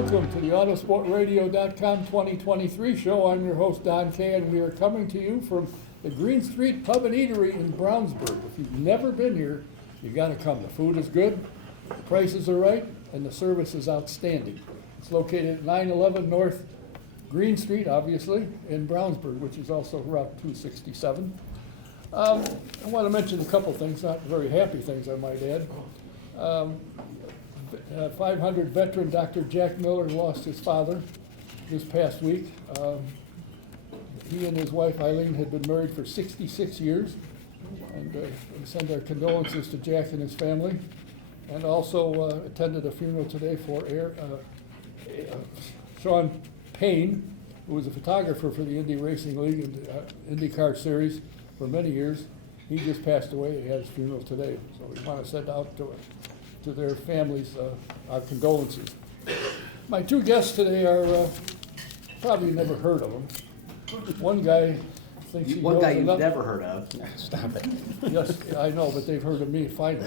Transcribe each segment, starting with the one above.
Welcome to the Autosportradio.com 2023 show. I'm your host, Don Kay, and we are coming to you from the Green Street Pub and Eatery in Brownsburg. If you've never been here, you got to come. The food is good, the prices are right, and the service is outstanding. It's located at 911 North Green Street, obviously, in Brownsburg, which is also Route 267. I want to mention a couple things, not very happy things, I might add. 500 veteran Dr. Jack Miller lost his father this past week. He and his wife Eileen had been married for 66 years, and we send our condolences to Jack and his family, and also attended a funeral today for Sean Payne, who was a photographer for the Indy Racing League and IndyCar Series for many years. He just passed away. He had his funeral today, so we want to send out to their families our condolences. My two guests today are probably never heard of them. One guy thinks he knows One guy you've enough. never heard of. Stop it. Yes, I know, but they've heard of me finally.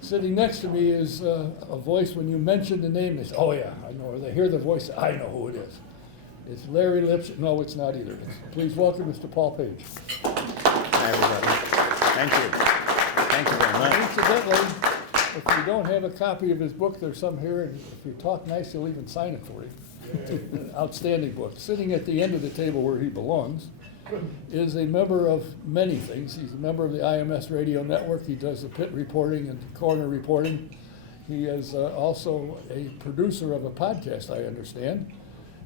Sitting next to me is a voice. When you mention the name, they say, "Oh yeah, I know." Or they hear the voice, "I know who it is." It's Larry Lipsch. No, it's not either. Please welcome Mr. Paul Page. Hi, everybody. Thank you. Thank you very much. Incidentally, if you don't have a copy of his book, there's some here, and if you talk nice, he'll even sign it for you. An outstanding book. Sitting at the end of the table where he belongs is a member of many things. He's a member of the IMS radio network. He does the pit reporting and corner reporting. He is also a producer of a podcast, I understand.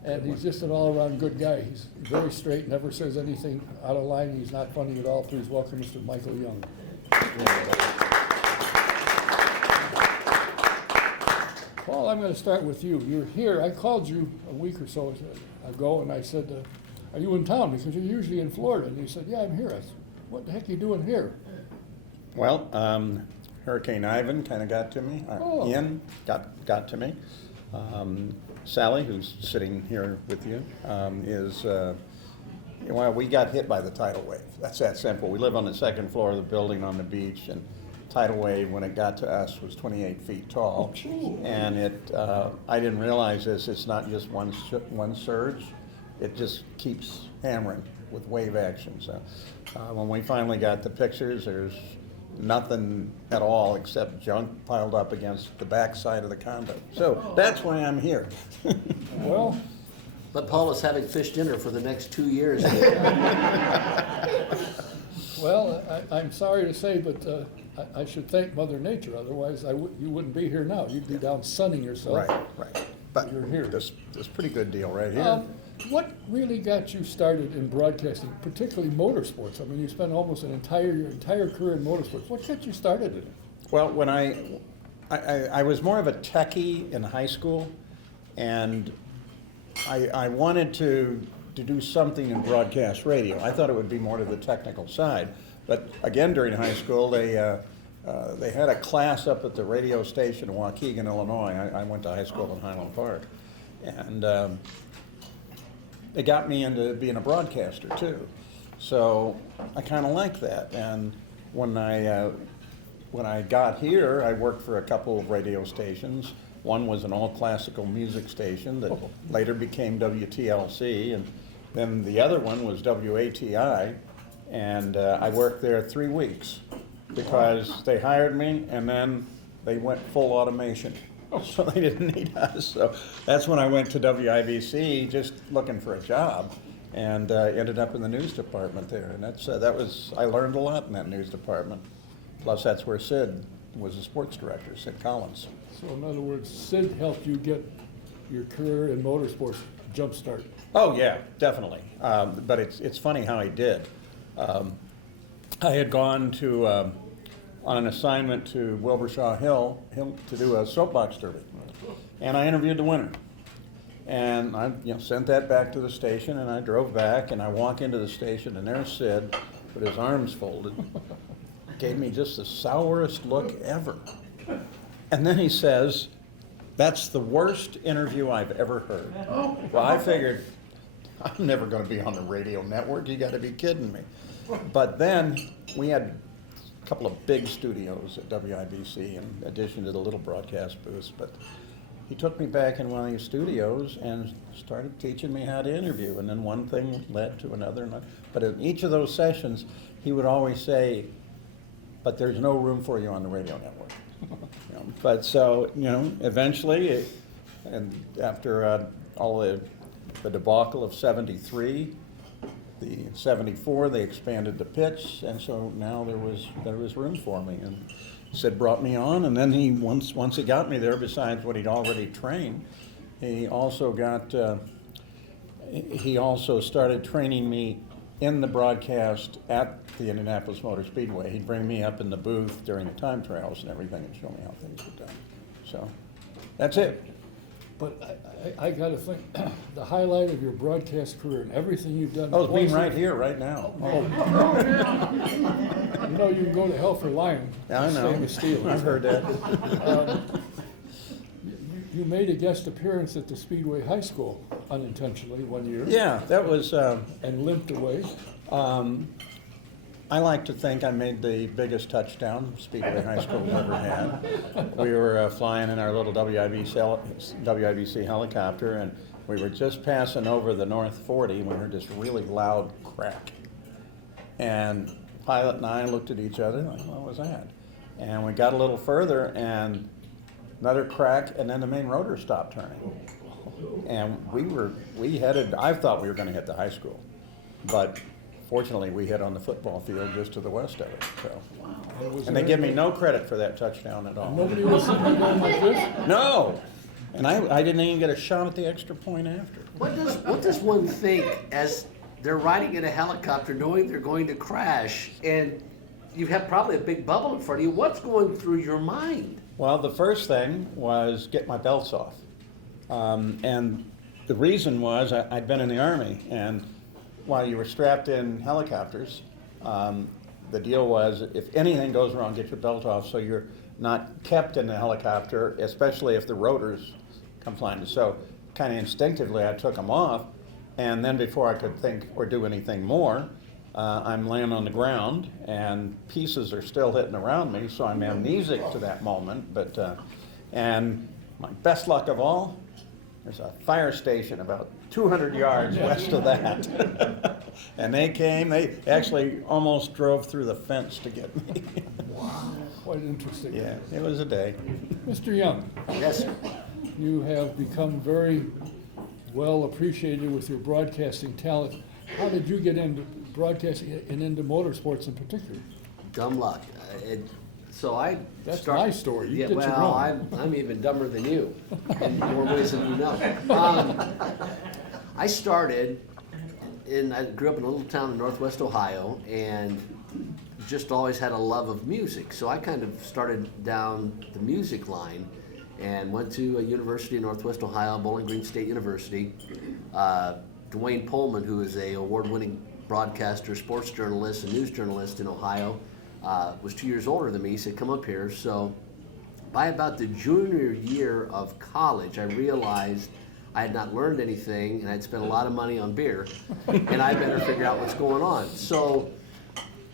And he's just an all-around good guy. He's very straight, never says anything out of line. He's not funny at all. Please welcome Mr. Michael Young. Paul, I'm going to start with you. You're here. I called you a week or so ago, and I said, "Are you in town? Because you're usually in Florida." And you said, "Yeah, I'm here." I said, "What the heck are you doing here?" Well, Hurricane Ivan kind of got to me. Ian got to me. Sally, who's sitting here with you, well, we got hit by the tidal wave. That's that simple. We live on the second floor of the building on the beach, and tidal wave, when it got to us, was 28 feet tall. And I didn't realize this, it's not just one surge, it just keeps hammering with wave action. So when we finally got the pictures, there's nothing at all except junk piled up against the back side of the condo. So that's why I'm here. Well, But Paul is having fish dinner for the next 2 years. well, I'm sorry to say, but I should thank Mother Nature. Otherwise, you wouldn't be here now. You'd be down sunning yourself. Right. But You're here. This pretty good deal right here. What really got you started in broadcasting, particularly motorsports? I mean, you spent almost your entire career in motorsports. What got you started in it? Well, when I was more of a techie in high school, and I wanted to do something in broadcast radio. I thought it would be more to the technical side. But again, during high school, they had a class up at the radio station in Waukegan, Illinois. I went to high school in Highland Park. And they got me into being a broadcaster too. So I kind of liked that. And when I got here, I worked for a couple of radio stations. One was an all classical music station that later became WTLC, and then the other one was WATI, and I worked there 3 weeks because they hired me and then they went full automation. So they didn't need us. So that's when I went to WIBC just looking for a job, and ended up in the news department there. And I learned a lot in that news department. Plus that's where Sid was the sports director, Sid Collins. So in other words, Sid helped you get your career in motorsports jumpstart. Oh yeah, definitely. But it's funny how he did. I had gone to on an assignment to Wilbershaw Hill to do a soapbox derby, and I interviewed the winner. And I sent that back to the station, and I drove back, and I walk into the station, and there's Sid with his arms folded. Gave me just the sourest look ever. And then he says, "That's the worst interview I've ever heard." Well, I figured, I'm never going to be on the radio network. You got to be kidding me. But then we had couple of big studios at WIBC in addition to the little broadcast booths. But he took me back in one of these studios and started teaching me how to interview. And then one thing led to another. But in each of those sessions, he would always say, but there's no room for you on the radio network. But so, eventually, and after all the debacle of '73, the '74, they expanded the pitch, and so now there was room for me. And Sid brought me on, and then he once he got me there, besides what he'd already trained, he also started training me in the broadcast at the Indianapolis Motor Speedway. He'd bring me up in the booth during the time trials and everything and show me how things were done. So that's it. But I gotta think, the highlight of your broadcast career and everything you've done. Oh, it's being right here, right now. You can go to hell for lying. Yeah, I know. Stainless steel. I've heard that. You made a guest appearance at the Speedway High School unintentionally one year. Yeah, that was. And limped away. I like to think I made the biggest touchdown Speedway High School ever had. We were flying in our little WIBC helicopter, and we were just passing over the North 40 when we heard this really loud crack. And pilot and I looked at each other like, what was that? And we got a little further, and another crack, and then the main rotor stopped turning. And I thought we were going to hit the high school, but fortunately we hit on the football field just to the west of it. So, and they give me no credit for that touchdown at all. Nobody was sitting there going like this? No, and I didn't even get a shot at the extra point after. What does one think as they're riding in a helicopter knowing they're going to crash, and you have probably a big bubble in front of you? What's going through your mind? Well, the first thing was get my belts off. And the reason was I'd been in the Army, and while you were strapped in helicopters, the deal was if anything goes wrong, get your belt off so you're not kept in the helicopter, especially if the rotors come flying. So kind of instinctively I took them off, and then before I could think or do anything more, I'm laying on the ground and pieces are still hitting around me, so I'm amnesic to that moment. But and my best luck of all, there's a fire station about 200 yards west of that. And they actually almost drove through the fence to get me. Wow, quite interesting. Yeah, it was a day. Mr. Young. Yes, sir. You have become very well appreciated with your broadcasting talent. How did you get into broadcasting and into motorsports in particular? Dumb luck. That's my story. You Yeah, did your well, own. I'm even dumber than you in more ways than you know. I grew up in a little town in northwest Ohio, and just always had a love of music. So I kind of started down the music line and went to a university in northwest Ohio, Bowling Green State University. Dwayne Pullman, who is an award-winning broadcaster, sports journalist, and news journalist in Ohio, was 2 years older than me. He said, come up here. So by about the junior year of college, I realized I had not learned anything, and I'd spent a lot of money on beer, and I better figure out what's going on. So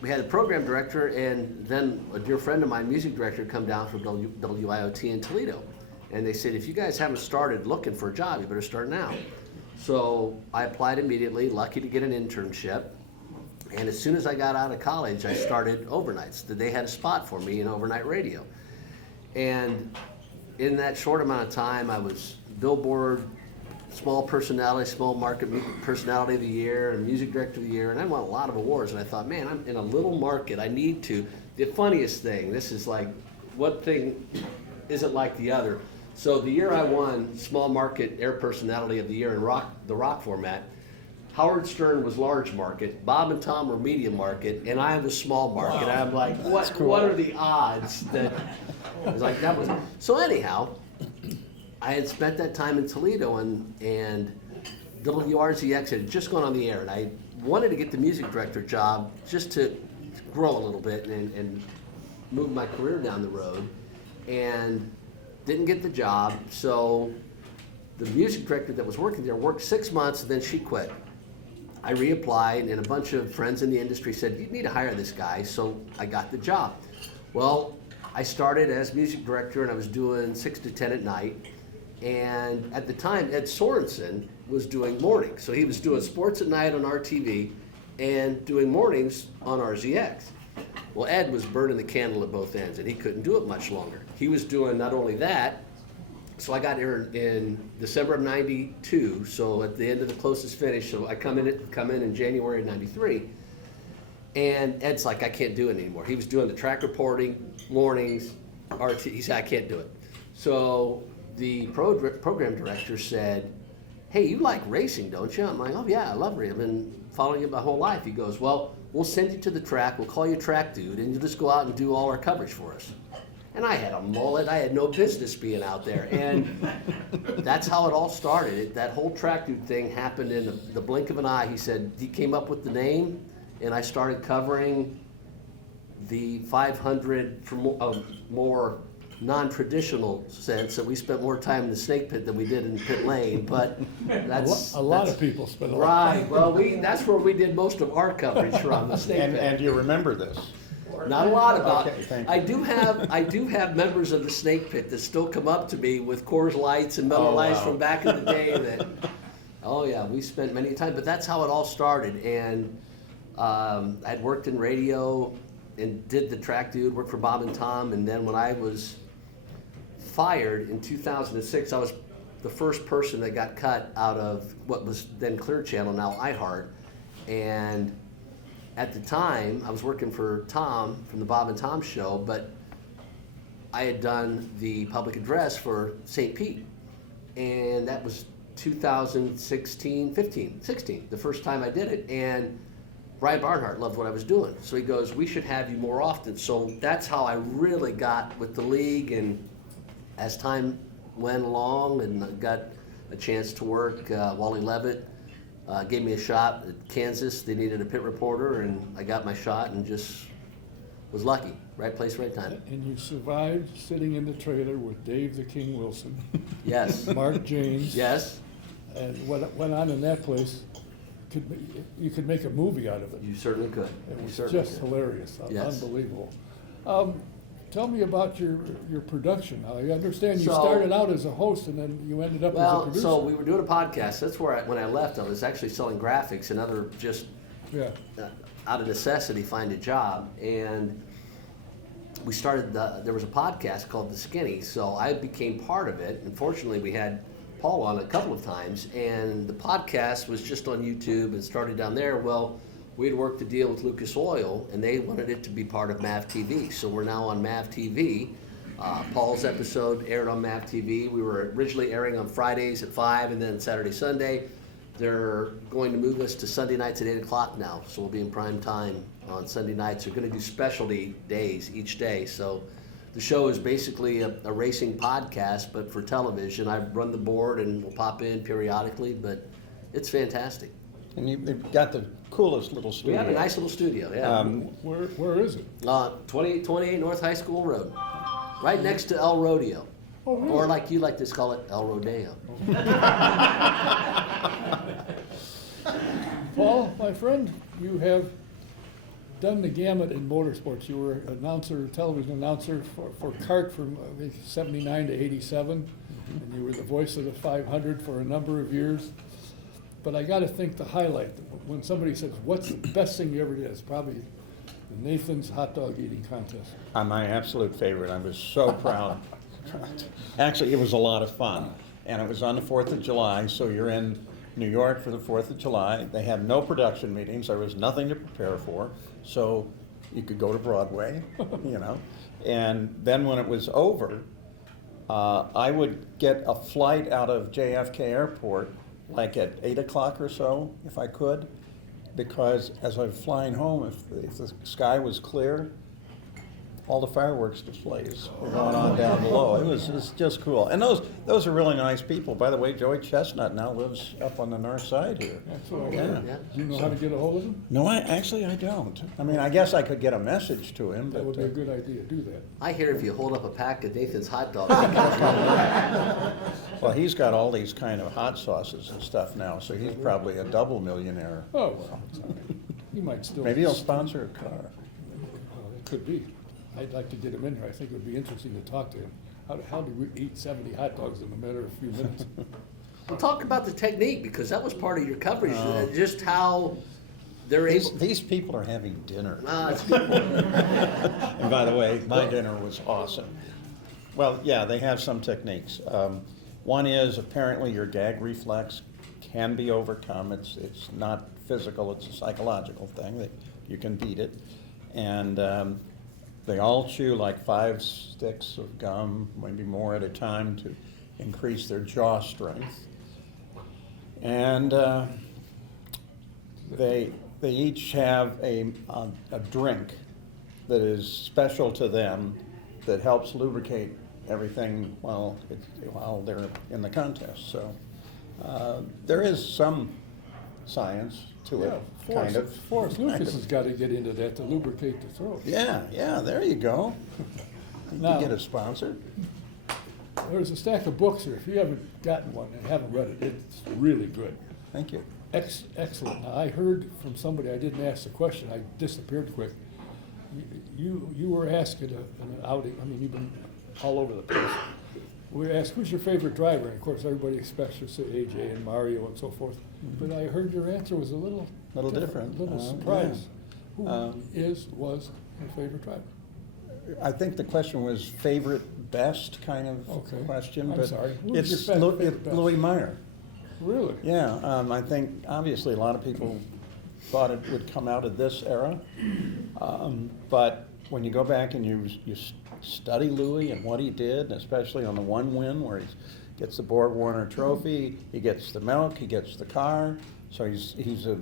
we had a program director, and then a dear friend of mine, music director, come down from WIOT in Toledo. And they said, if you guys haven't started looking for a job, you better start now. So I applied immediately, lucky to get an internship. And as soon as I got out of college, I started overnights. They had a spot for me in overnight radio. And in that short amount of time, I was Billboard Small Personality, Small Market Personality of the Year, and Music Director of the Year, and I won a lot of awards. And I thought, man, I'm in a little market. I need to. The funniest thing, this is like, what thing isn't like the other? So the year I won Small Market Air Personality of the Year in the rock format, Howard Stern was large market, Bob and Tom were medium market, and I was small market. Wow. I'm like, what are the odds that, I was like, that was, so anyhow, I had spent that time in Toledo, and WRZX had just gone on the air, and I wanted to get the music director job just to grow a little bit and move my career down the road, and didn't get the job. So the music director that was working there worked 6 months, and then she quit. I reapplied, and a bunch of friends in the industry said, you need to hire this guy, so I got the job. Well, I started as music director, and I was doing 6 to 10 at night, And at the time, Ed Sorensen was doing mornings. So he was doing sports at night on RTV and doing mornings on RZX. Well, Ed was burning the candle at both ends, and he couldn't do it much longer. He was doing not only that, so I got here in December of '92, so at the end of the closest finish, so I come in January of '93, and Ed's like, I can't do it anymore. He was doing the track reporting, mornings, RT, he said, I can't do it. So the program director said, hey, you like racing, don't you? I'm like, oh yeah, I love racing. I've been following it my whole life. He goes, well, we'll send you to the track, we'll call you track dude, and you'll just go out and do all our coverage for us. And I had a mullet, I had no business being out there. And that's how it all started. That whole track dude thing happened in the blink of an eye. He said, he came up with the name, and I started covering the 500 from a more non-traditional sense, that we spent more time in the snake pit than we did in pit lane, but that's A lot of people spend a lot of time. right. Well, that's where we did most of our coverage from, the snake pit. And you remember this? Not a lot about Okay, it. thank you. I do have members of the snake pit that still come up to me with Coors Lights and Miller Oh, Lights wow. from back in the day that, oh yeah, we spent many time, but that's how it all started. And I'd worked in radio and did the track dude, worked for Bob and Tom, and then when I was fired in 2006, I was the first person that got cut out of what was then Clear Channel, now iHeart. And at the time, I was working for Tom from the Bob and Tom show, but I had done the public address for St. Pete. And that was 2016, the first time I did it. And Brian Barnhart loved what I was doing. So he goes, we should have you more often. So that's how I really got with the league. And as time went along and I got a chance to work, Wally Levitt gave me a shot at Kansas. They needed a pit reporter, and I got my shot and just was lucky. Right place, right time. And you survived sitting in the trailer with Dave the King Wilson, Yes. Mark James. Yes. And what went on in that place, you could make a movie out of it. You certainly could. It You was certainly just could. hilarious, Yes. unbelievable. Tell me about your production. Now, I understand you So- started out as a host and then you ended up as a Well, producer. so we were doing a podcast. That's where when I left, I was actually selling graphics and other just Yeah, out of necessity find a job. And we started, there was a podcast called The Skinny, so I became part of it. Unfortunately, we had Paul on a couple of times, and the podcast was just on YouTube and started down there. Well, we had worked a deal with Lucas Oil, and they wanted it to be part of MAV TV, so we're now on MAV TV. Paul's episode aired on MAV TV. We were originally airing on Fridays at 5 and then Saturday, Sunday. They're going to move us to Sunday nights at 8 o'clock now, so we'll be in prime time on Sunday nights. They're going to do specialty days each day, so the show is basically a racing podcast, but for television. I run the board and we'll pop in periodically, but it's fantastic. And you've got the coolest little We studio. have a nice little studio, yeah. where is it? 28 North High School Road, right next to El Rodeo. Oh, really? Or like you like to call it, El Rodeo. Paul, my friend, you have done the gamut in motorsports. You were television announcer for CART from 79 to 87, and you were the voice of the 500 for a number of years. But I got to think the highlight, when somebody says, what's the best thing you ever did, it's probably the Nathan's hot dog eating contest. My absolute favorite. I was so proud. Actually, it was a lot of fun. And it was on the 4th of July, so you're in New York for the 4th of July. They had no production meetings. There was nothing to prepare for. So you could go to Broadway, you know. And then when it was over, I would get a flight out of JFK Airport like at 8 o'clock or so, if I could, because as I was flying home, if the sky was clear, all the fireworks displays were going on down below. It was just cool. And those are really nice people. By the way, Joey Chestnut now lives up on the north side here. That's what I Yeah. heard. Yeah. Do you know how to get a hold of him? No, I don't. I mean, I guess I could get a message to him, That but would be a good idea, do that. I hear if you hold up a pack of Nathan's hot dogs, you guys well, he's got all these kind of hot sauces and stuff now, so he's probably a double millionaire. Oh, well, it's all right. He might still. Maybe he'll sponsor a car. Well, it could be. I'd like to get him in here. I think it would be interesting to talk to him. how do we eat 70 hot dogs in a matter of a few minutes? Well, talk about the technique, because that was part of your coverage, just how they're able. These people are having dinner. It's good. And by the way, my dinner was awesome. Well, yeah, they have some techniques. One is apparently your gag reflex can be overcome. It's not physical, it's a psychological thing that you can beat it. And they all chew like 5 sticks of gum, maybe more at a time, to increase their jaw strength. And they each have a drink that is special to them that helps lubricate everything while they're in the contest. So there is some science to it, kind of. Forrest Lucas has got to get into that to lubricate the throat. Yeah, there you go. You Now- can get a sponsor. There's a stack of books here. If you haven't gotten one and haven't read it, it's really good. Thank you. Excellent. Now, I heard from somebody, I didn't ask the question, I disappeared quick. You were asked at an outing, I mean, you've been all over the place. We were asked, who's your favorite driver? And of course, everybody expects you to say AJ and Mario and so forth. But I heard your answer was a little different. A little surprise. Who was your favorite driver? I think the question was favorite best kind of question, I'm but sorry. Who was it's your favorite best? Louis Meyer. Really? Yeah, I think obviously a lot of people thought it would come out of this era, but when you go back and you study Louis and what he did, especially on the one win where he gets the Borg Warner Trophy, he gets the milk, he gets the car, so he's a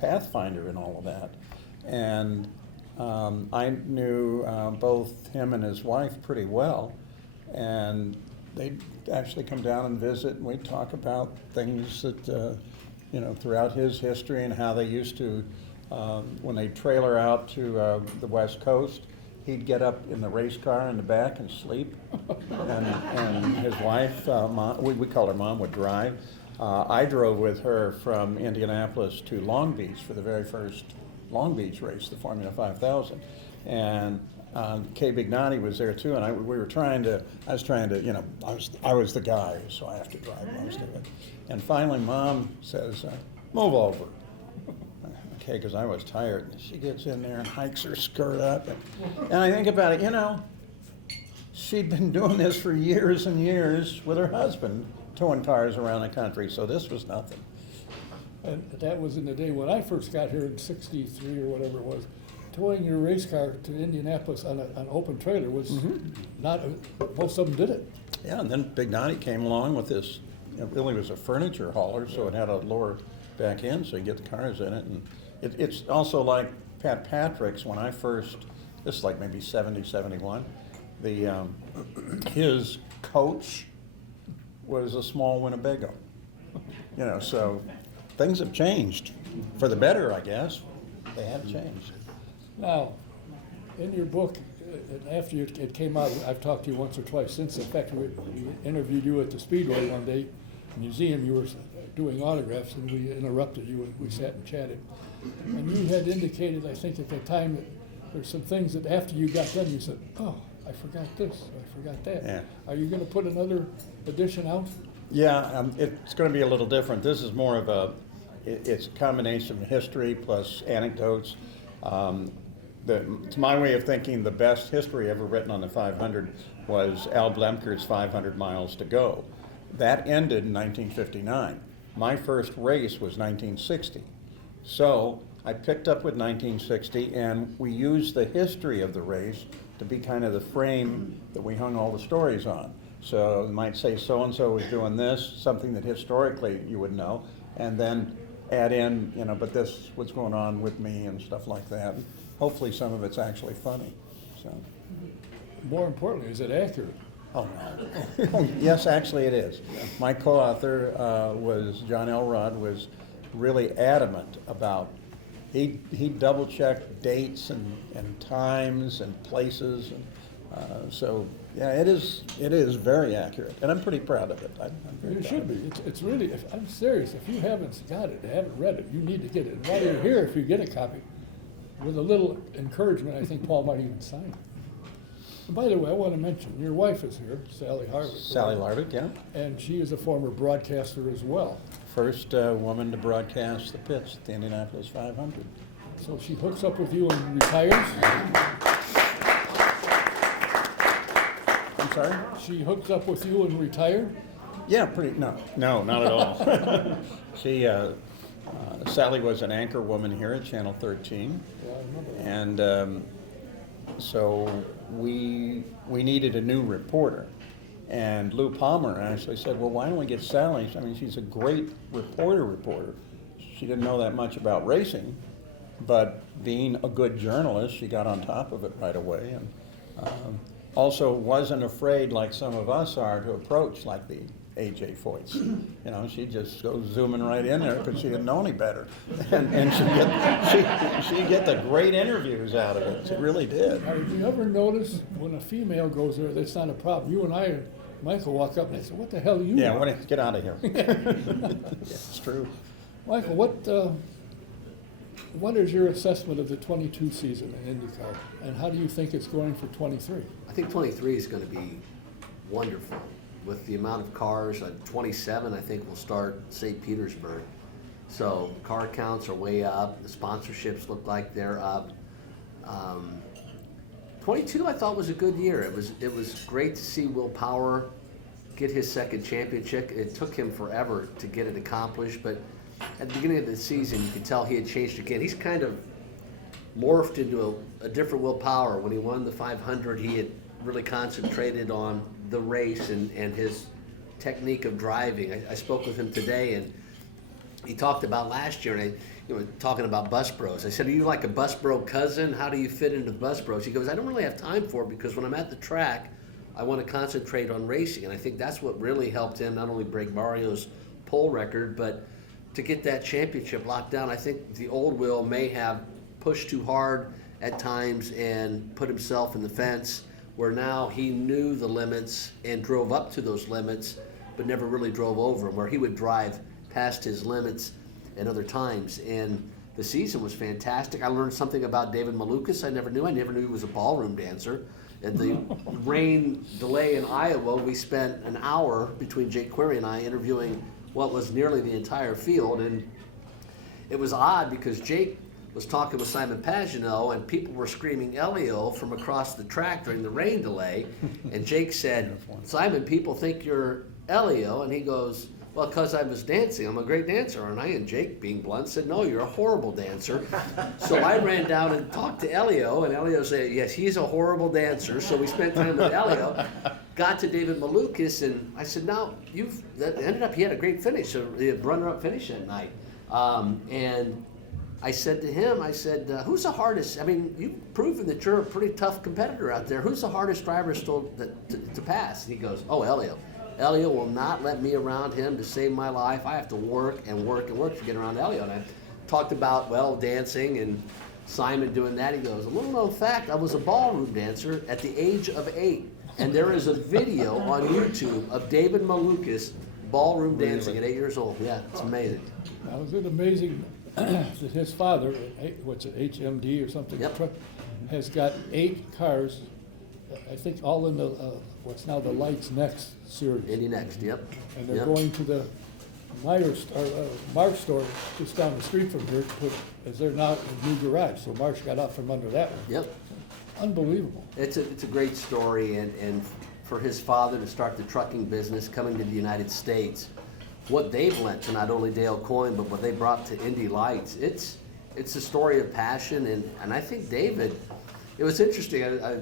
pathfinder in all of that, and I knew both him and his wife pretty well, and they'd actually come down and visit, and we'd talk about things that, throughout his history and how they used to, when they trailer out to the West Coast, he'd get up in the race car in the back and sleep, and his wife, Mom, we call her Mom, would drive. I drove with her from Indianapolis to Long Beach for the very first Long Beach race, the Formula 5000, and Kay Bignati was there too, and I was trying to, I was the guy, so I have to drive most of it. And finally, Mom says, "Move over." Okay, because I was tired. And she gets in there and hikes her skirt up, and I think about it. She'd been doing this for years and years with her husband, towing cars around the country. So this was nothing. And that was in the day when I first got here in '63 or whatever it was. Towing your race car to Indianapolis on an open trailer was not, most of them did it. Yeah, and then Bignati came along with this, it really was a furniture hauler, so it had a lower back end, so you get the cars in it. And it's also like Pat Patrick's, when I first, this is like maybe 70, 71, his coach was a small Winnebago. So things have changed, for the better, I guess. They have changed. Now, in your book, after it came out, I've talked to you once or twice since. In fact, we interviewed you at the Speedway one day, museum. You were doing autographs, and we interrupted you, and we sat and chatted. And you had indicated, I think at the time, that there's some things that after you got done, you said, "Oh, I forgot this, I forgot that." Yeah. Are you going to put another edition out? Yeah, it's going to be a little different. This is more of it's a combination of history plus anecdotes. To my way of thinking, the best history ever written on the 500 was Al Blemker's 500 Miles to Go. That ended in 1959. My first race was 1960. So I picked up with 1960, and we used the history of the race to be kind of the frame that we hung all the stories on. So you might say so-and-so was doing this, something that historically you would know, and then add in, but this, what's going on with me and stuff like that. Hopefully some of it's actually funny. So. More importantly, is it accurate? Oh, no. Yes, actually it is. My co-author was John Elrod, was really adamant about, he double-checked dates and times and places. And, so, yeah, it is very accurate, and I'm pretty proud of it. I'm very You proud should of be. it. I'm serious. If you haven't got it, haven't read it, you need to get it. And while you're here, if you get a copy, with a little encouragement, I think Paul might even sign it. And by the way, I want to mention, your wife is here, Sally Harvick. Sally Larvick, yeah. And she is a former broadcaster as well. First woman to broadcast the pits at the Indianapolis 500. So she hooks up with you and retires. I'm sorry? She hooks up with you and retired. Yeah, no, not at all. She, Sally was an anchor woman here at Channel 13. Yeah, I remember that. And so we needed a new reporter. And Lou Palmer actually said, well, why don't we get Sally? I mean, she's a great reporter. She didn't know that much about racing, but being a good journalist, she got on top of it right away. And also wasn't afraid, like some of us are, to approach like the AJ Foyts. You know, she just goes zooming right in there because she didn't know any better. And she'd get the great interviews out of it. She really did. Now, did you ever notice when a female goes there, that's not a problem? You and I and Michael walk up and they say, what the hell are you Yeah, doing? get out of here. It's true. Michael, what is your assessment of the 22 season in IndyCar? And how do you think it's going for 23? I think 23 is going to be wonderful with the amount of cars. 27, I think, will start St. Petersburg. So car counts are way up. The sponsorships look like they're up. 22, I thought, was a good year. It was great to see Will Power get his second championship. It took him forever to get it accomplished, but at the beginning of the season, you could tell he had changed again. He's kind of morphed into a different Will Power. When he won the 500, he had really concentrated on the race and his technique of driving. I spoke with him today, and he talked about last year, and talking about bus bros. I said, are you like a bus bro cousin? How do you fit into the bus bros? He goes, I don't really have time for it because when I'm at the track, I want to concentrate on racing. And I think that's what really helped him not only break Mario's pole record, but to get that championship locked down. I think the old Will may have pushed too hard at times and put himself in the fence, where now he knew the limits and drove up to those limits, but never really drove over them, where he would drive past his limits at other times. And the season was fantastic. I learned something about David Malukas I never knew. I never knew he was a ballroom dancer. At the rain delay in Iowa, we spent an hour between Jake Query and I interviewing what was nearly the entire field. And it was odd because Jake was talking with Simon Pagenaud and people were screaming Elio from across the track during the rain delay. And Jake said, Simon, people think you're Elio. And he goes, well, because I was dancing. I'm a great dancer, aren't I? And Jake, being blunt, said, no, you're a horrible dancer. So I ran down and talked to Elio, and Elio said, yes, he's a horrible dancer. So we spent time with Elio, got to David Malukas, and I said, now, that ended up, he had a great finish, so he had runner-up finish that night. And I said to him, who's the hardest? I mean, you've proven that you're a pretty tough competitor out there. Who's the hardest driver still to pass? And he goes, oh, Elio. Elio will not let me around him to save my life. I have to work and work and work to get around Elio. And I talked about, well, dancing and Simon doing that. He goes, a little known fact, I was a ballroom dancer at the age of 8. And there is a video on YouTube of David Malukas ballroom dancing at 8 years old. Yeah, it's amazing. Now, is it amazing that his father, what's it, HMD or something, Yep. has got 8 cars, I think all in the what's now the Lights Next series. Indy Next, yep. And they're Yep. going to the Marsh store just down the street from here to put, as they're now a new garage. So Marsh got out from under that one. Yep. Unbelievable. It's a great story, and for his father to start the trucking business, coming to the United States, what they've lent to not only Dale Coyne, but what they brought to Indy Lights, it's a story of passion, and I think David, it was interesting, I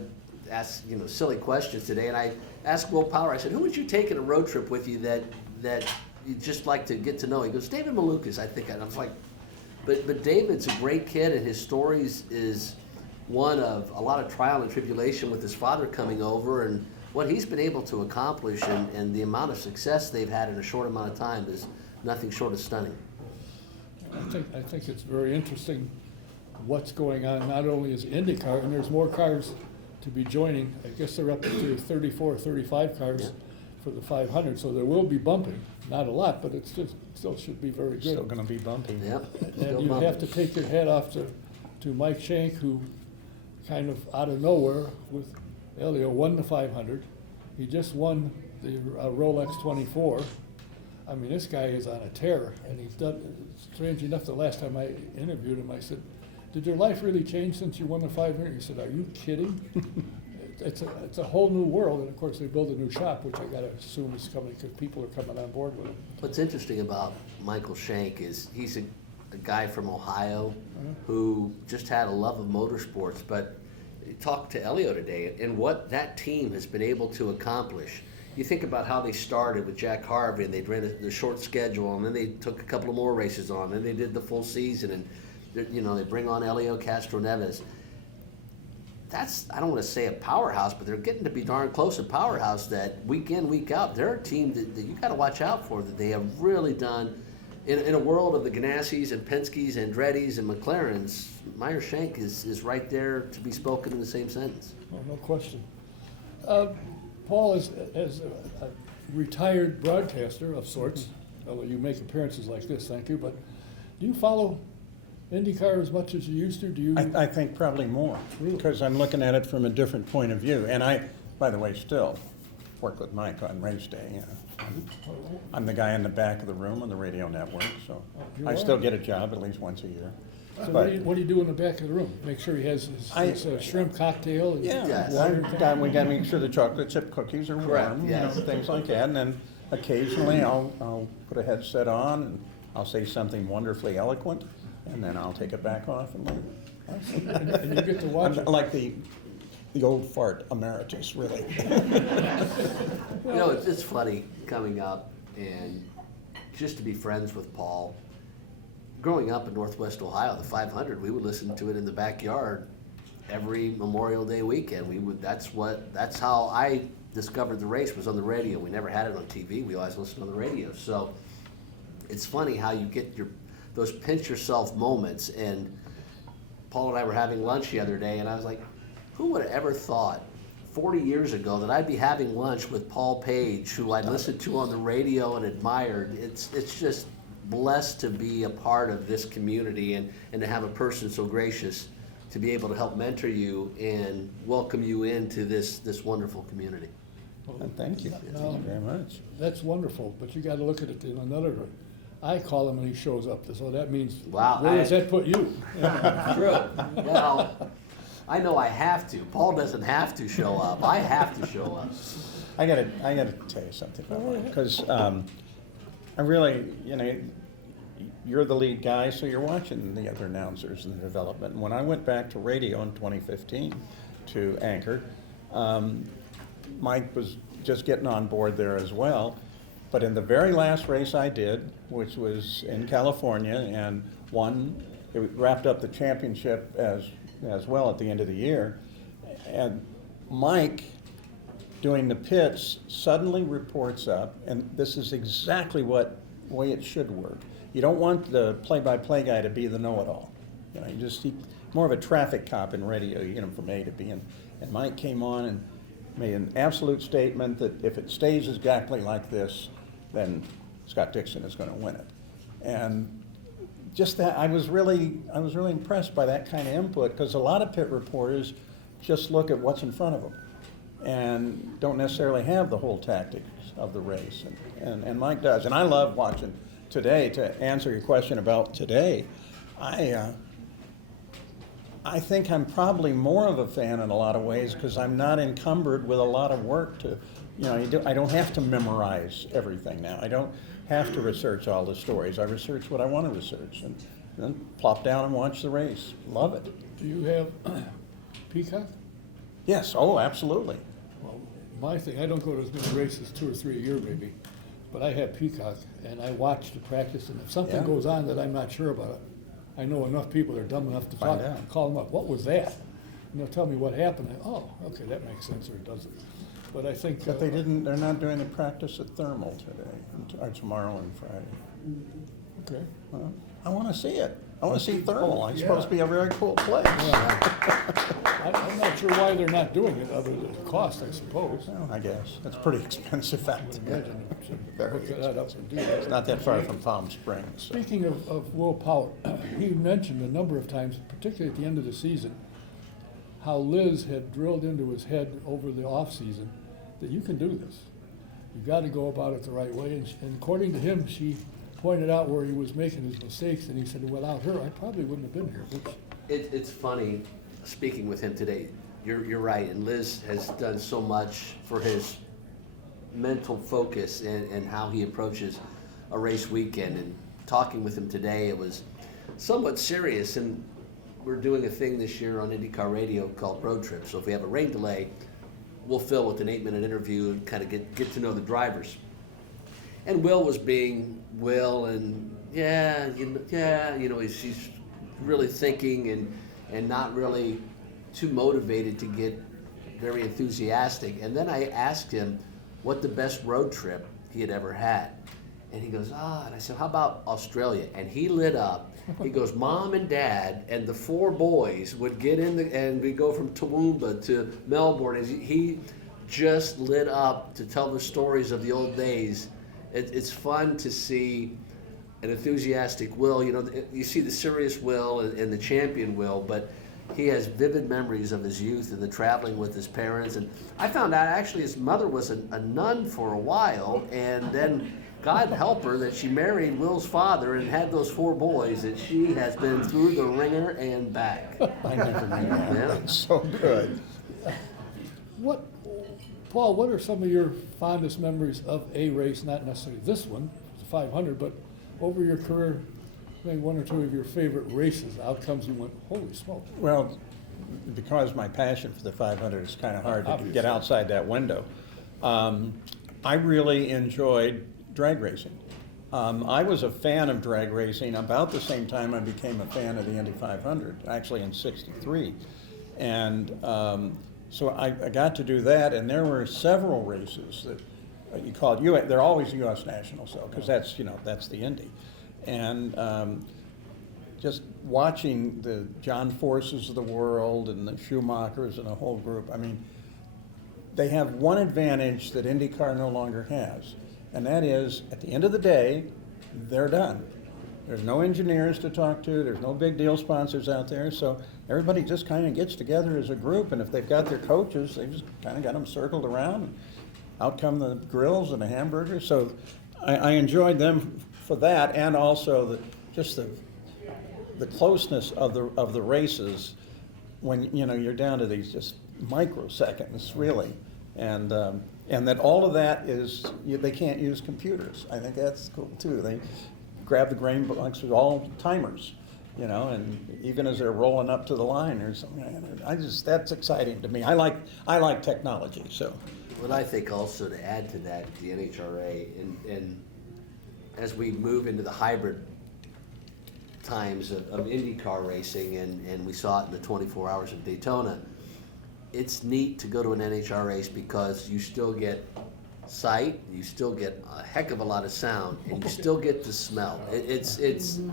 asked silly questions today, and I asked Will Power, I said, who would you take in a road trip with you that you'd just like to get to know? He goes, David Malukas, I think. And I was like, but David's a great kid, and his stories is one of a lot of trial and tribulation with his father coming over, and what he's been able to accomplish and the amount of success they've had in a short amount of time is nothing short of stunning. I think it's very interesting what's going on, not only is IndyCar, and there's more cars to be joining. I guess they're up to 34 or 35 cars for the 500, so there will be bumping. Not a lot, but it's just still should be very good. Still going to be bumpy. Yep. And you have to take your hat off to Mike Shank, who kind of out of nowhere with Elio won the 500. He just won the Rolex 24. I mean, this guy is on a tear, and he's done. Strange enough, the last time I interviewed him, I said, "Did your life really change since you won the 500?" He said, "Are you kidding?" It's a whole new world, and of course they build a new shop, which I got to assume is coming because people are coming on board with him. What's interesting about Michael Shank is he's a guy from Ohio who just had a love of motorsports, but talked to Elio today and what that team has been able to accomplish. You think about how they started with Jack Harvey, and they ran the short schedule, and then they took a couple of more races on, and they did the full season, and they bring on Elio Castroneves. That's, I don't want to say a powerhouse, but they're getting to be darn close to powerhouse that week in, week out. They're a team that you got to watch out for, that they have really done. In a world of the Ganassis and Penske's and Andretti's and McLarens, Meyer Shank is right there to be spoken in the same sentence. Oh, no question. Paul is a retired broadcaster of sorts, although you make appearances like this, thank you, but do you follow IndyCar as much as you used to? Do you? I think probably more, because I'm looking at it from a different point of view. And I, by the way, still work with Mike on race day. You know. I'm the guy in the back of the room on the radio network, so I still get a job at least once a year. So what do you do in the back of the room? Make sure he has his shrimp cocktail and Yes. water? We got to make sure the chocolate chip cookies are Correct, warm, yes. things like that. And then occasionally I'll put a headset on and I'll say something wonderfully eloquent, and then I'll take it back off and leave. And you get to watch I'm it. like the old fart emeritus, really. It's funny coming up and just to be friends with Paul. Growing up in Northwest Ohio, the 500, we would listen to it in the backyard every Memorial Day weekend. That's how I discovered the race, was on the radio. We never had it on TV. We always listened on the radio. So it's funny how you get those pinch yourself moments. And Paul and I were having lunch the other day, and I was like, who would have ever thought 40 years ago that I'd be having lunch with Paul Page, who I listened to on the radio and admired. It's just blessed to be a part of this community and to have a person so gracious to be able to help mentor you and welcome you into this wonderful community. And thank you. Thank you very much. That's wonderful, but you got to look at it in another. I call him and he shows up, so that means Wow, where does that put you? True. Well, I know I have to. Paul doesn't have to show up. I have to show up. I gotta tell you something about that, because I really, you're the lead guy, so you're watching the other announcers and the development. And when I went back to radio in 2015 to anchor, Mike was just getting on board there as well. But in the very last race I did, which was in California, and won, it wrapped up the championship as well at the end of the year. And Mike, doing the pits, suddenly reports up, and this is exactly what way it should work. You don't want the play-by-play guy to be the know-it-all. More of a traffic cop in radio. You get him from A to B. And Mike came on and made an absolute statement that if it stays exactly like this, then Scott Dixon is going to win it. And just that, I was really impressed by that kind of input, because a lot of pit reporters just look at what's in front of them and don't necessarily have the whole tactics of the race. And Mike does. And I love watching today. To answer your question about today, I think I'm probably more of a fan in a lot of ways, because I'm not encumbered with a lot of work to, I don't have to memorize everything now. I don't have to research all the stories. I research what I want to research and then plop down and watch the race. Love it. Do you have Peacock? Yes, oh, absolutely. Well, my thing, I don't go to as many races, 2 or 3 a year maybe, but I have Peacock, and I watch the practice, and if something Yeah. goes on that I'm not sure about, I know enough people that are dumb enough to Find out. call them up. What was that? And they'll tell me what happened. Okay, that makes sense, or it doesn't. But I think. But they're not doing the practice at Thermal today, or tomorrow and Friday. Okay. Well, I want to see it. I want to see Thermal. It's supposed to be a very cool place. I'm not sure why they're not doing it, other than the cost, I suppose. Well, I guess. It's pretty expensive out I would there. imagine it should Very hook that up and do that. It's not that far from Palm Springs. So. Speaking of Will Power, he mentioned a number of times, particularly at the end of the season, how Liz had drilled into his head over the off season that you can do this. You got to go about it the right way. And according to him, she pointed out where he was making his mistakes, and he said, without her, I probably wouldn't have been here. Which, It's funny, speaking with him today, you're right, and Liz has done so much for his mental focus and how he approaches a race weekend. And talking with him today, it was somewhat serious, and we're doing a thing this year on IndyCar Radio called Road Trip. So if we have a rain delay, we'll fill with an 8-minute interview and kind of get to know the drivers. And Will was being Will, and he's really thinking and not really too motivated to get very enthusiastic. And then I asked him what the best road trip he had ever had. And he goes, and I said, how about Australia? And he lit up. He goes, Mom and Dad and the 4 boys would get in and we go from Toowoomba to Melbourne. And he just lit up to tell the stories of the old days. It's fun to see an enthusiastic Will. You know, you see the serious Will and the champion Will, but he has vivid memories of his youth and the traveling with his parents. And I found out actually his mother was a nun for a while, and then God help her that she married Will's father and had those 4 boys, and she has been through the ringer and back. I never knew that. Yeah. That's so good. Paul, what are some of your fondest memories of a race, not necessarily this one, the 500, but over your career, maybe 1 or 2 of your favorite races, outcomes you went, holy smoke. Well, because my passion for the 500 is kind of hard to get outside that window, I really enjoyed drag racing. I was a fan of drag racing about the same time I became a fan of the Indy 500, actually in '63. And so I got to do that, and there were several races that you call it, they're always U.S. nationals though, because that's the Indy. And just watching the John Forces of the world and the Schumachers and the whole group, I mean, they have one advantage that IndyCar no longer has, and that is, at the end of the day, they're done. There's no engineers to talk to, there's no big deal sponsors out there, so everybody just kind of gets together as a group, and if they've got their coaches, they just kind of got them circled around, and out come the grills and the hamburgers. So I enjoyed them for that, and also just the closeness of the races when you're down to these just microseconds, really, and that all of that is they can't use computers. I think that's cool too. They grab the grain boxes, all timers, and even as they're rolling up to the line or something. That's exciting to me. I like technology. So, what I think also to add to that, the NHRA and as we move into the hybrid times of IndyCar racing, and we saw it in the 24 Hours of Daytona, it's neat to go to an NHRA race because you still get sight, you still get a heck of a lot of sound, and you still get the smell. It's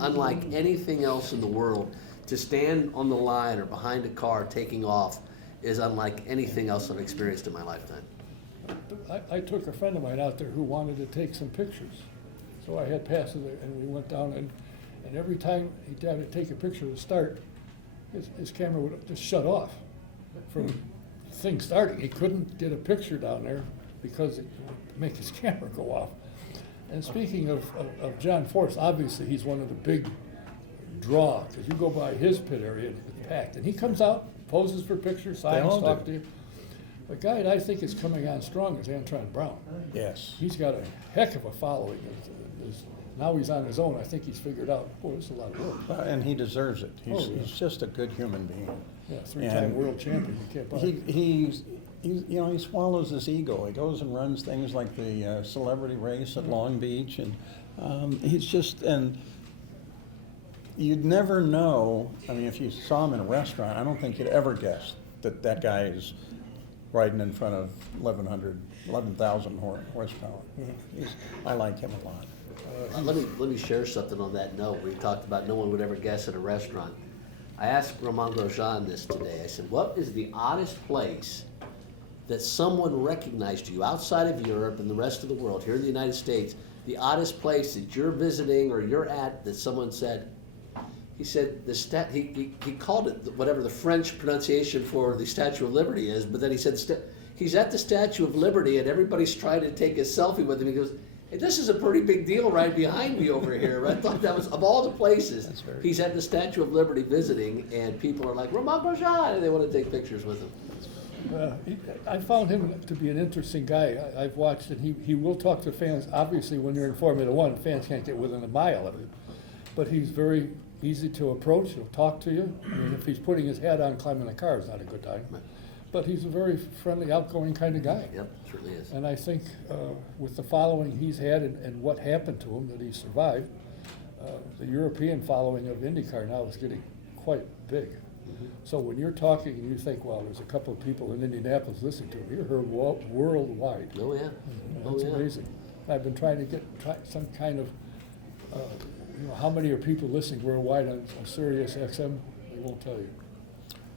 unlike anything else in the world. To stand on the line or behind a car taking off is unlike anything else I've experienced in my lifetime. I took a friend of mine out there who wanted to take some pictures. So I had passes there, and we went down, and every time he tried to take a picture to start, his camera would just shut off from things starting. He couldn't get a picture down there because it would make his camera go off. And speaking of John Force, obviously he's one of the big draw, because you go by his pit area, it's packed. And he comes out, poses for pictures, signs, talks to you. The guy that I think is coming on strong is Antron Brown. yes. He's got a heck of a following. Now he's on his own. I think he's figured out, boy, this is a lot of work. And he deserves it. He's yeah. He's just a good human being. Yeah, 3-time world champion. You can't buy it. He swallows his ego. He goes and runs things like the celebrity race at Long Beach, and he's just, and you'd never know. I mean, if you saw him in a restaurant, I don't think you'd ever guess that guy is riding in front of 11,000 horsepower. I like him a lot. Let me share something on that note. We talked about no one would ever guess at a restaurant. I asked Romain Grosjean this today. I said, what is the oddest place that someone recognized you outside of Europe and the rest of the world, here in the United States, the oddest place that you're visiting or you're at that someone said, he said he called it whatever the French pronunciation for the Statue of Liberty is, but then he said he's at the Statue of Liberty and everybody's trying to take a selfie with him. He goes, hey, this is a pretty big deal right behind me over here. I thought that was, of all the places, he's at the Statue of Liberty visiting, and people are like, Romain Grosjean, and they want to take pictures with him. I found him to be an interesting guy. I've watched, and he will talk to fans. Obviously, when you're in Formula One, fans can't get within a mile of him. But he's very easy to approach. He'll talk to you. I mean, if he's putting his hat on, climbing a car is not a good time. Right. But he's a very friendly, outgoing kind of guy. Yep, certainly is. And I think with the following he's had and what happened to him, that he survived, the European following of IndyCar now is getting quite big. So when you're talking and you think, well, there's a couple of people in Indianapolis listening to him, you're heard worldwide. Oh, yeah. That's amazing. I've been trying to try some kind of, how many are people listening worldwide on Sirius XM? They won't tell you.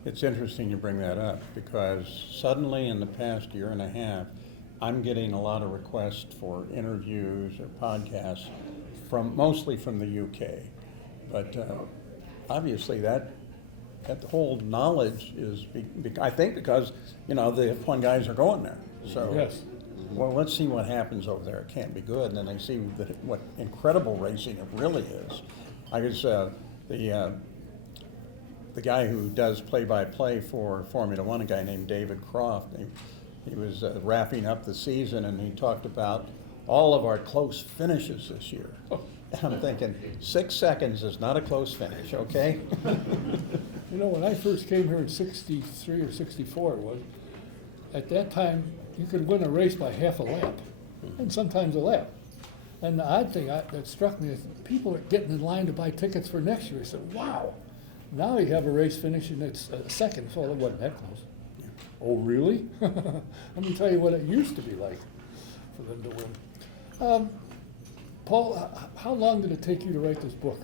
It's interesting you bring that up because suddenly in the past year and a half, I'm getting a lot of requests for interviews or podcasts mostly from the UK. But obviously that whole knowledge is, I think, because, the F1 guys are going there. So, yes. Well, let's see what happens over there. It can't be good. And then they see what incredible racing it really is. I guess the guy who does play-by-play for Formula One, a guy named David Croft, he was wrapping up the season, and he talked about all of our close finishes this year. And I'm thinking, 6 seconds is not a close finish, okay? When I first came here in 63 or 64 it was, at that time, you could win a race by half a lap, and sometimes a lap. And the odd thing that struck me is people are getting in line to buy tickets for next year. I said, wow. Now you have a race finish and it's a second, so it wasn't that close. Yeah. Oh, really? Let me tell you what it used to be like for them to win. Paul, how long did it take you to write this book?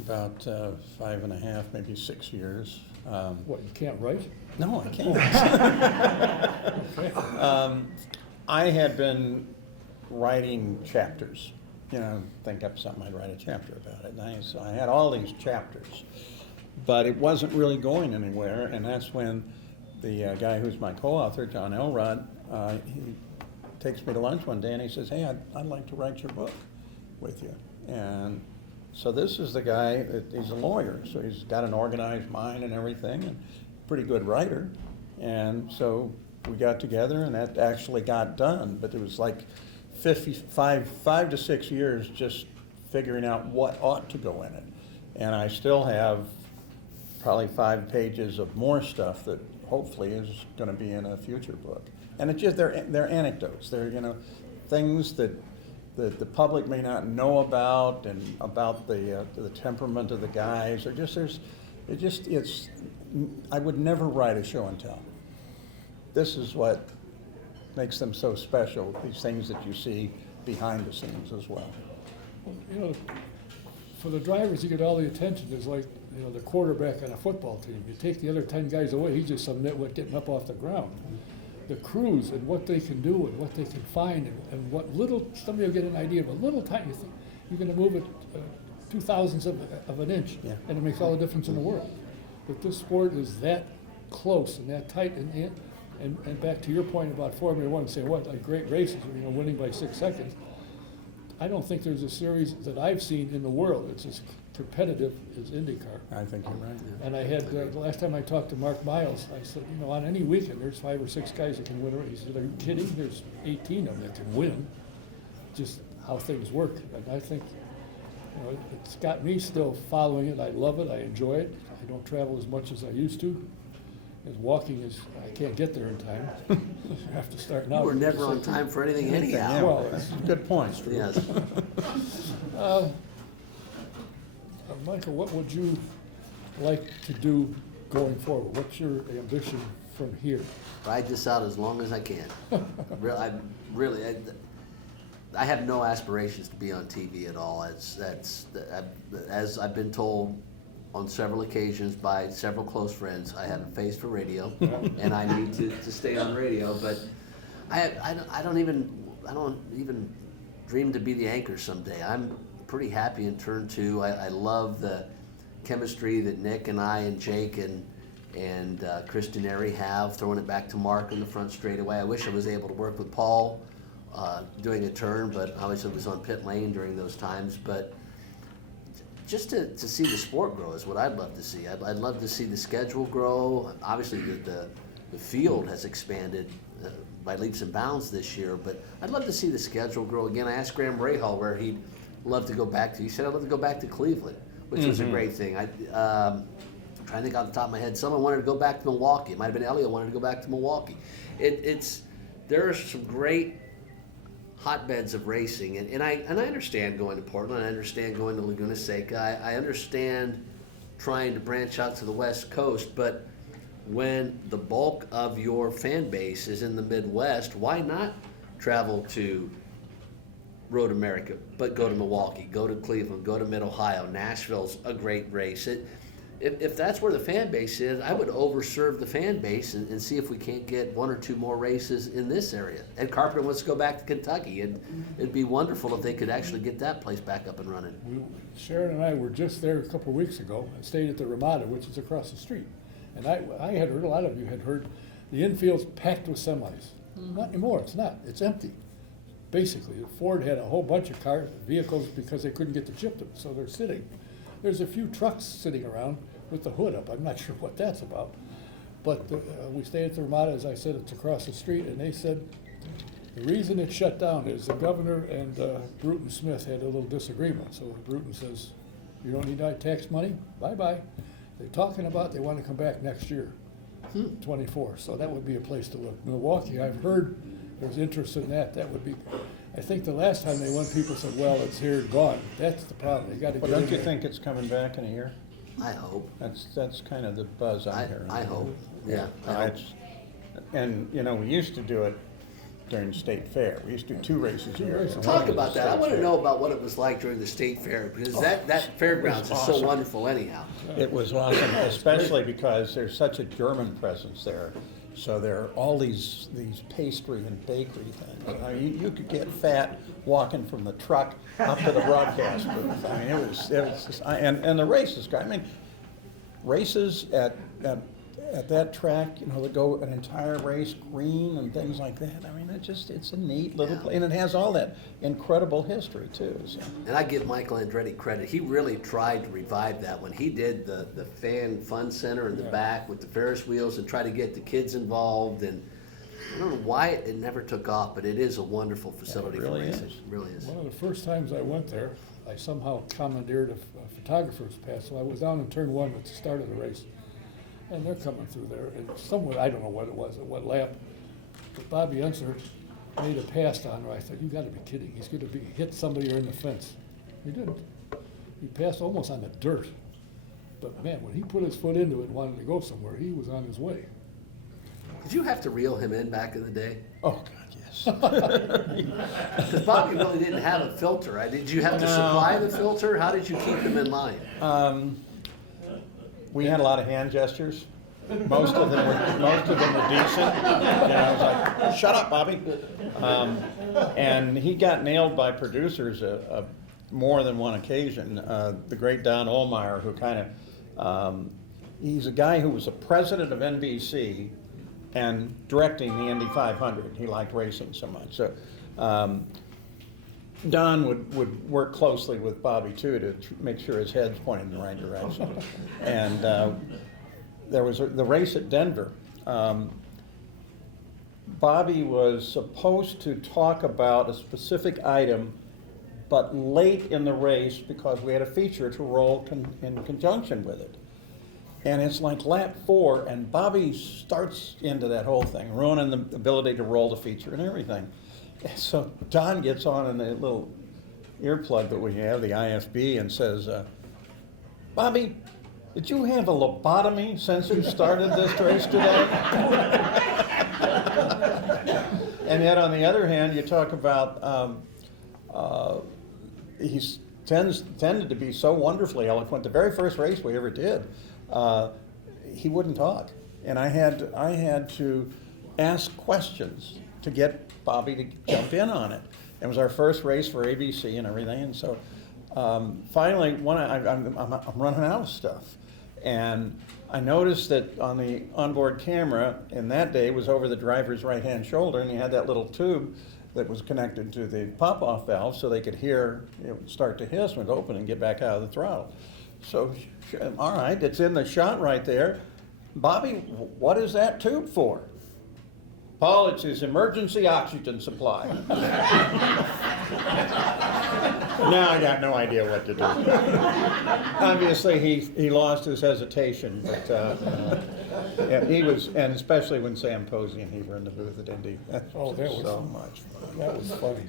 About 5.5, maybe 6 years. What, you can't write? No, I can't. I had been writing chapters. Think up something, I'd write a chapter about it. So I had all these chapters, but it wasn't really going anywhere. And that's when the guy who's my co-author, John Elrod, he takes me to lunch one day and he says, hey, I'd like to write your book with you. And so this is the guy, he's a lawyer, so he's got an organized mind and everything, and pretty good writer. And so we got together and that actually got done, but it was like 5 to 6 years just figuring out what ought to go in it. And I still have probably 5 pages of more stuff that hopefully is going to be in a future book. And it's just, they're anecdotes. They're, things that the public may not know about, and about the temperament of the guys. I would never write a show and tell. This is what makes them so special, these things that you see behind the scenes as well. For the drivers, you get all the attention. There's like, the quarterback on a football team. You take the other 10 guys away, he's just some nitwit getting up off the ground. The crews and what they can do and what they can find and what little, somebody will get an idea of a little tiny thing. You're going to move it 0.02 of an inch, yeah, and it makes all the difference in the world. But this sport is that close and that tight, and back to your point about Formula One, saying what, like great races, winning by 6 seconds. I don't think there's a series that I've seen in the world that's as competitive as IndyCar. I think you're right. Yeah. And I had, the last time I talked to Mark Miles, I said, on any weekend, there's 5 or 6 guys that can win a race. He said, are you kidding? There's 18 of them that can win. Just how things work. And I think, it's got me still following it. I love it. I enjoy it. I don't travel as much as I used to. As walking is, I can't get there in time. I have to start now. We're never on time for anything anyhow. Yeah, well, that's a good point. Yes. Michael, what would you like to do going forward? What's your ambition from here? Ride this out as long as I can. I have no aspirations to be on TV at all. As I've been told on several occasions by several close friends, I have a face for radio, and I need to stay on radio. But I don't even dream to be the anchor someday. I'm pretty happy in turn 2. I love the chemistry that Nick and I and Jake and Kristen Airy have, throwing it back to Mark in the front straightaway. I wish I was able to work with Paul doing a turn, but obviously it was on pit lane during those times. But just to see the sport grow is what I'd love to see. I'd love to see the schedule grow. Obviously the field has expanded by leaps and bounds this year, but I'd love to see the schedule grow again. I asked Graham Rahal where he'd love to go back to. He said, I'd love to go back to Cleveland, which was a great thing. I'm trying to think off the top of my head. Someone wanted to go back to Milwaukee. It might have been Elliot wanted to go back to Milwaukee. There are some great hotbeds of racing, and I understand going to Portland. I understand going to Laguna Seca. I understand trying to branch out to the West Coast, but when the bulk of your fan base is in the Midwest, why not travel to Road America, but go to Milwaukee, go to Cleveland, go to Mid-Ohio. Nashville's a great race. If that's where the fan base is, I would overserve the fan base and see if we can't get one or two more races in this area. Ed Carpenter wants to go back to Kentucky, and it'd be wonderful if they could actually get that place back up and running. Sharon and I were just there a couple of weeks ago and stayed at the Ramada, which is across the street. And I had heard, a lot of you had heard, the infield's packed with semis. Not anymore, it's not. It's empty. Basically, Ford had a whole bunch of cars, vehicles, because they couldn't get the chip to them, so they're sitting. There's a few trucks sitting around with the hood up. I'm not sure what that's about. But we stayed at the Ramada, as I said, it's across the street, and they said the reason it shut down is the governor and Bruton Smith had a little disagreement. So Bruton says, you don't need that tax money? Bye-bye. They're talking about they want to come back next year, 24. So that would be a place to look. Milwaukee, I've heard there's interest in that. That would be, I think the last time they went, people said, well, it's here and gone. That's the problem. They got to get Well, in don't you there. think it's coming back in a year? I hope. That's kind of the buzz I'm hearing. I hope. Yeah. I hope. And, you know, we used to do it during the state fair. We used to do 2 races a year. races. and Talk one was about the that. I state want to fair. know about what it was like during the state fair, because that fairgrounds is so awesome. wonderful anyhow. It was awesome, especially because there's such a German presence there. So there are all these pastry and bakery things. I mean, you could get fat walking from the truck up to the broadcast booth. I mean, it was just, and the races. I mean, races at that track, you know, that go an entire race green and things like that. I mean, it's a neat little place, and it has all that incredible history too. So. And I give Michael Andretti credit. He really tried to revive that when he did the fan fun center in the back with the Ferris wheels and try to get the kids involved. And I don't know why it never took off, but it is a wonderful facility really for racing. is. It really is. One of the first times I went there, I somehow commandeered a photographer's pass. So I was down in turn 1 at the start of the race. And they're coming through there, and somewhere, I don't know what it was, at what lap, but Bobby Unser made a pass on her. I thought, you gotta be kidding, he's gonna hit somebody or in the fence. He didn't. He passed almost on the dirt. But man, when he put his foot into it and wanted to go somewhere, he was on his way. Did you have to reel him in back in the day? Oh God, yes. Because Bobby really didn't have a filter. Did you have to supply the filter? How did you keep him in line? We had a lot of hand gestures. Most of them were decent. You know, I was like, "Shut up, Bobby." And he got nailed by producers more than one occasion. The great Don Ohlmeyer, who kind of, he's a guy who was a president of NBC and directing the Indy 500. He liked racing so much. So Don would work closely with Bobby too to make sure his head's pointed in the right direction. And there was the race at Denver. Bobby was supposed to talk about a specific item, but late in the race because we had a feature to roll in conjunction with it. And it's like lap 4, and Bobby starts into that whole thing, ruining the ability to roll the feature and everything. So Don gets on in the little earplug that we have, the IFB, and says, Bobby, did you have a lobotomy since you started this race today? And yet on the other hand, you talk about, he tended to be so wonderfully eloquent. The very first race we ever did, he wouldn't talk. And I had to ask questions to get Bobby to jump in on it. It was our first race for ABC and everything, and so Finally, I'm running out of stuff. And I noticed that on the onboard camera in that day was over the driver's right-hand shoulder, and he had that little tube that was connected to the pop-off valve so they could hear it would start to hiss when it opened and get back out of the throttle. So, all right, it's in the shot right there. Bobby, what is that tube for? Paul, it's his emergency oxygen supply. Now I got no idea what to do. Obviously, he lost his hesitation, but yeah, he was, and especially when Sam Posey and he were in the booth at Indy. That was so much fun. That was funny.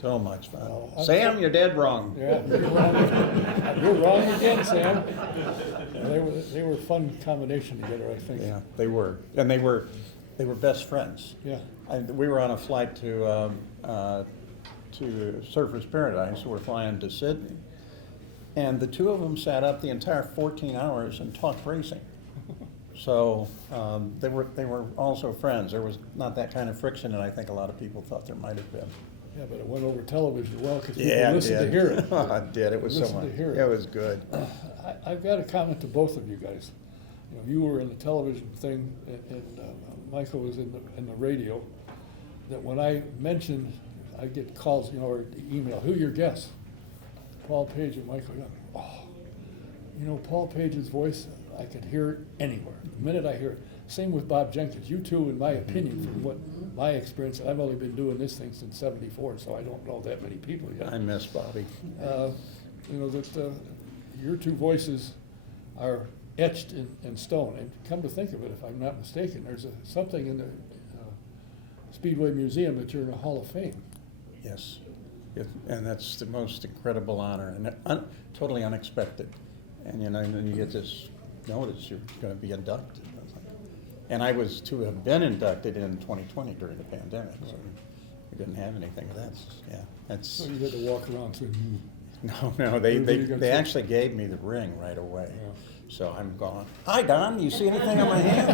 So much fun. Oh, Sam, you're dead wrong. Yeah, you're wrong. You're wrong again, Sam. They were a fun combination together, I think. Yeah, they were, and they were best friends. Yeah. We were on a flight to Surfers Paradise, so we're flying to Sydney, and the two of them sat up the entire 14 hours and talked racing. So they were also friends. There was not that kind of friction that I think a lot of people thought there might have been. Yeah, but it went over television well because people Yeah, listened to hear it. I did. It was so Listen much. to hear it. It was good. I've got a comment to both of you guys. You know, you were in the television thing, and Michael was in the radio. That when I mentioned, I get calls, you know, or email, who your guests? Paul Page and Michael Young. Oh, you know, Paul Page's voice, I could hear it anywhere. The minute I hear it. Same with Bob Jenkins. You two, in my opinion, from what my experience, I've only been doing this thing since '74, so I don't know that many people yet. I miss Bobby. You know, that your two voices are etched in stone. And come to think of it, if I'm not mistaken, there's something in the Speedway Museum that you're in the Hall of Fame. Yes, and that's the most incredible honor, and totally unexpected. And you know, and then you get this notice you're going to be inducted. And I was to have been inducted in 2020 during the pandemic, so we didn't have anything of that. Yeah, that's. So you had to walk around saying, No, they actually gave me the ring right away. Yeah. So I'm going, hi, Don, you see anything on my hand?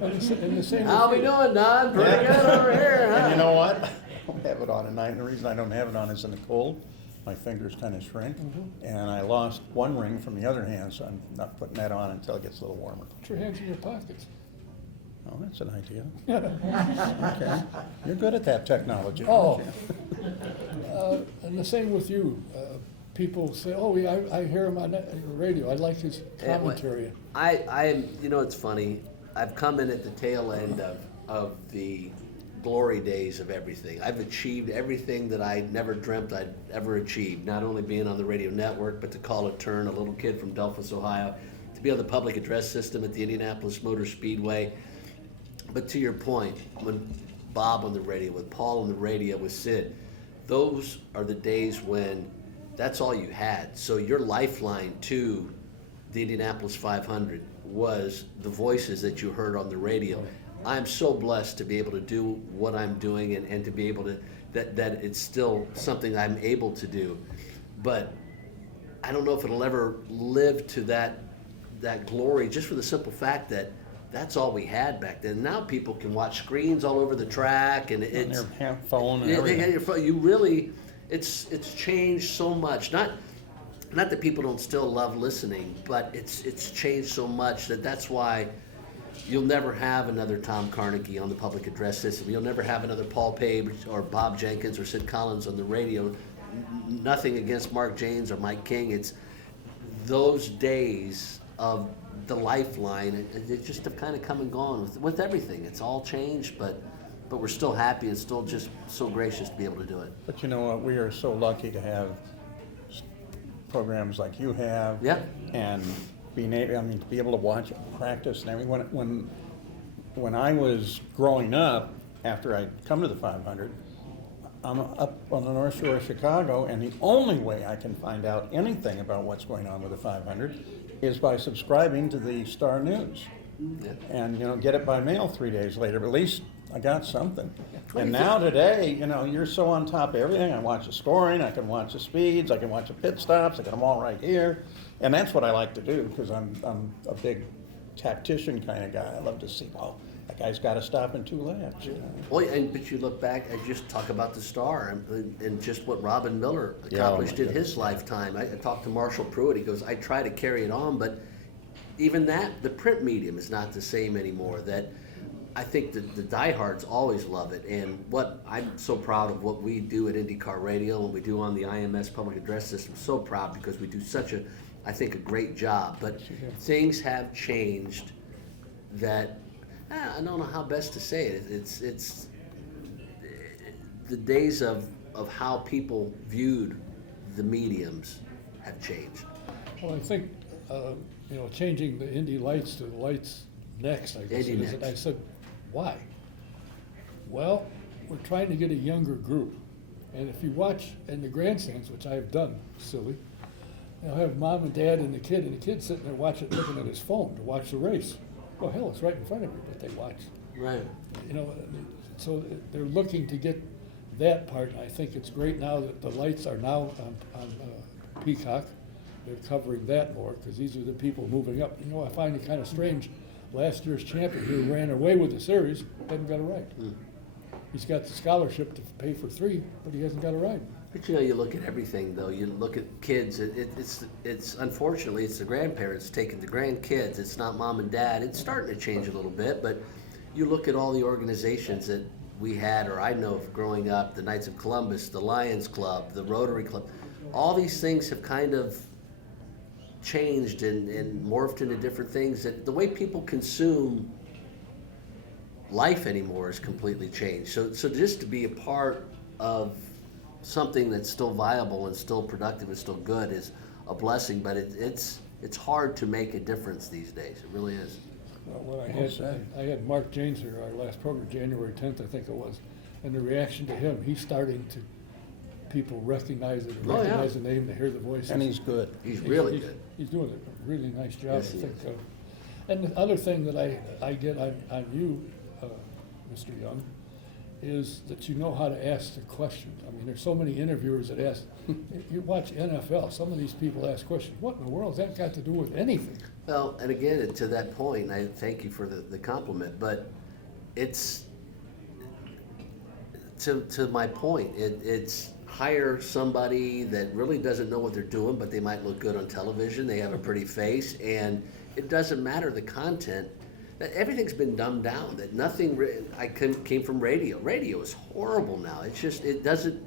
and the same How we doing, Don? Pretty good over here, huh? And you know what? I don't have it on at night. And the reason I don't have it on is in the cold. My fingers kind of shrink. And I lost one ring from the other hand, so I'm not putting that on until it gets a little warmer. Put your hands in your pockets. Oh, that's an idea. Okay. You're good at that technology. Oh. Aren't you? And the same with you. People say, oh, yeah, I hear him on the radio. I like his commentary. You know, it's funny. I've come in at the tail end of the glory days of everything. I've achieved everything that I never dreamt I'd ever achieve, not only being on the radio network, but to call a turn, a little kid from Delphus, Ohio, to be on the public address system at the Indianapolis Motor Speedway. But to your point, when Bob on the radio, with Paul on the radio, with Sid, those are the days when that's all you had. So your lifeline to the Indianapolis 500 was the voices that you heard on the radio. I'm so blessed to be able to do what I'm doing and to be able to, that it's still something I'm able to do. But I don't know if it'll ever live to that glory, just for the simple fact that that's all we had back then. Now people can watch screens all over the track, and it's on their phone and they everything. got your phone. You really, it's changed so much. Not that people don't still love listening, but it's changed so much that's why you'll never have another Tom Carnegie on the public address system. You'll never have another Paul Page or Bob Jenkins or Sid Collins on the radio. Nothing against Mark James or Mike King. It's those days of the lifeline. It just have kind of come and gone with everything. It's all changed, but we're still happy and still just so gracious to be able to do it. But you know what? We are so lucky to have programs like you have. Yeah. And being able, to be able to watch practice and everything. When I was growing up, after I'd come to the 500, I'm up on the North Shore of Chicago, and the only way I can find out anything about what's going on with the 500 is by subscribing to the Star News. Yeah. And, get it by mail 3 days later, but at least I got something. And now today, you're so on top of everything. I watch the scoring, I can watch the speeds, I can watch the pit stops, I got them all right here. And that's what I like to do, because I'm a big tactician kind of guy. I love to see, That guy's got to stop in 2 laps. You know? Well, but you look back and just talk about the star and just what Robin Miller Yeah, oh accomplished my in his lifetime. I talked to Marshall Pruitt. He goes, I try to carry it on, but even that, the print medium is not the same anymore. That I think that the diehards always love it. And what I'm so proud of what we do at IndyCar Radio, what we do on the IMS public address system, so proud because we do such a, I think, a great job. But things have changed that, I don't know how best to say it. It's the days of how people viewed the mediums have changed. Well, I think, changing the Indy lights to the lights next, I guess. Indy it is. next. I said, why? Well, we're trying to get a younger group. And if you watch in the grandstands, which I have done, silly, they'll have mom and dad and the kid's sitting there watching, looking at his phone to watch the race. Well, hell, it's right in front of you, but they watch. Right. So they're looking to get that part. And I think it's great now that the lights are now on Peacock. They're covering that more because these are the people moving up. I find it kind of strange. Last year's champion who ran away with the series hasn't got a ride. He's got the scholarship to pay for 3, but he hasn't got a ride. But you look at everything though. You look at kids. It's unfortunately it's the grandparents taking the grandkids. It's not mom and dad. It's starting to change a little bit, but you look at all the organizations that we had, or I know of growing up, the Knights of Columbus, the Lions Club, the Rotary Club. All these things have kind of changed and morphed into different things. That the way people consume life anymore has completely changed. So just to be a part of something that's still viable and still productive and still good is a blessing, but it's hard to make a difference these days. It really is. Well, I had Mark Janes here, our last program, January 10th, I think it was, and the reaction to him, he's starting to, people recognize it, recognize the name, they hear the voice. And he's good. He's really good. He's doing a really nice job, Yes, I he think. is. And the other thing that I get on you, Mr. Young, is that you know how to ask the questions. I mean, there's so many interviewers that ask, you watch NFL, some of these people ask questions, what in the world has that got to do with anything? Well, and again, to that point, I thank you for the compliment, but it's, to my point, it's hire somebody that really doesn't know what they're doing, but they might look good on television, they have a pretty face, and it doesn't matter the content. That everything's been dumbed down, that nothing, came from radio. Radio is horrible now. It's just, it doesn't,